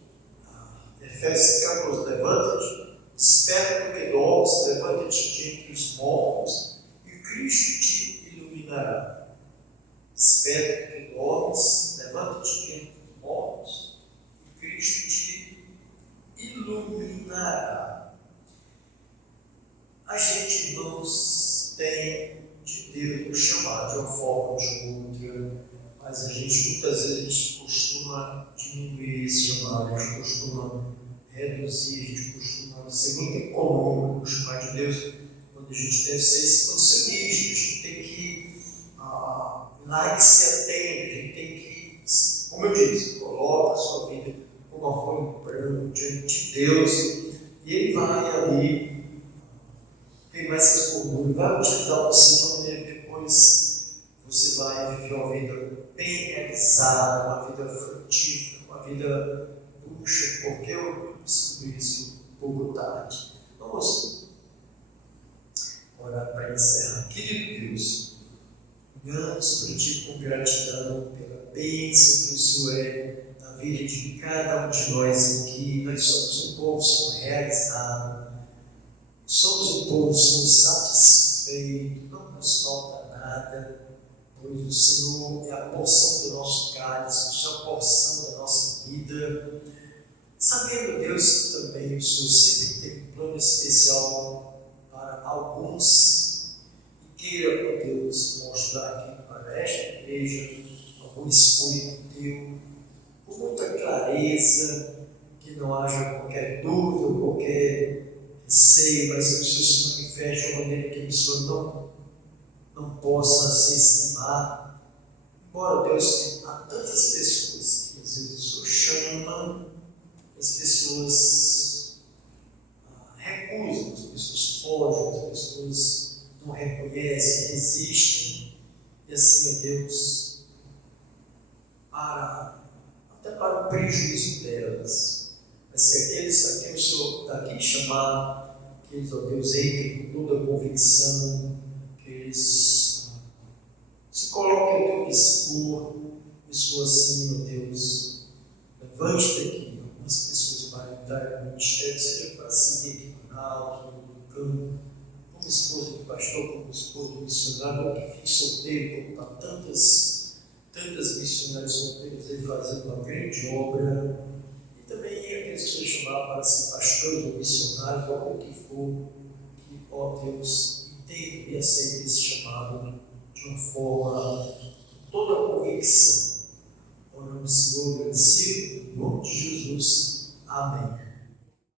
Efésios 14: levanta-te, desperta porque dormes, levanta-te de entre os mortos. A gente, irmãos, tem de Deus nos chamar de uma forma ou de outra, mas a gente muitas vezes costuma diminuir esse chamado, a gente costuma reduzir, a gente costuma ser muito econômico chamar de Deus, quando a gente deve ser expansionista, a gente tem que lá que se atende, a gente tem que, como eu disse, coloca a sua vida como uma forma diante de Deus, e Ele vai ali queimar essas gorduras, vai utilizar você de uma maneira que depois você vai viver uma vida bem realizada, uma vida frutífera, uma vida puxa, porque eu descobri isso um pouco tarde. Vamos orar para encerrar. Querido Deus, oramos para Ti com gratidão pela bênção que o Senhor é na vida de cada um de nós aqui. Nós somos um povo, Senhor, realizado. Somos um povo, Senhor, satisfeito, não nos falta nada, pois o Senhor é a porção do nosso cálice, o Senhor é a porção da nossa vida. Sabendo, Deus, que também o Senhor sempre tem um plano especial para alguns, e queira, ó Deus, mostrar aqui para esta igreja algum escolho teu, com muita clareza, que não haja qualquer dúvida, qualquer receio, mas que o Senhor se manifeste de uma maneira que a pessoa não possa se estimar. Embora, Deus, há tantas pessoas que às vezes o Senhor chama, as pessoas recusam, as pessoas fogem, as pessoas não reconhecem, resistem, e assim, ó Deus, até para o prejuízo delas. Mas se aqueles a quem o Senhor está aqui chamar, que eles, ó Deus, entrem com toda a convicção, que eles se coloquem ao teu dispor, pessoas assim, ó Deus, levante daqui algumas pessoas para entrar no ministério, seja para seguir aqui no Ronaldo, no campo, como esposa do pastor, como esposa do missionário, ou que fique solteiro, como está tantas missionárias solteiras aí fazendo uma grande obra. Também aqueles que são chamados para ser pastores ou missionários, ou o que for, que, ó Deus, entenda e aceite esse chamado de uma forma, com toda a convicção. Oramos, Senhor, agradecido, em nome de Jesus. Amém.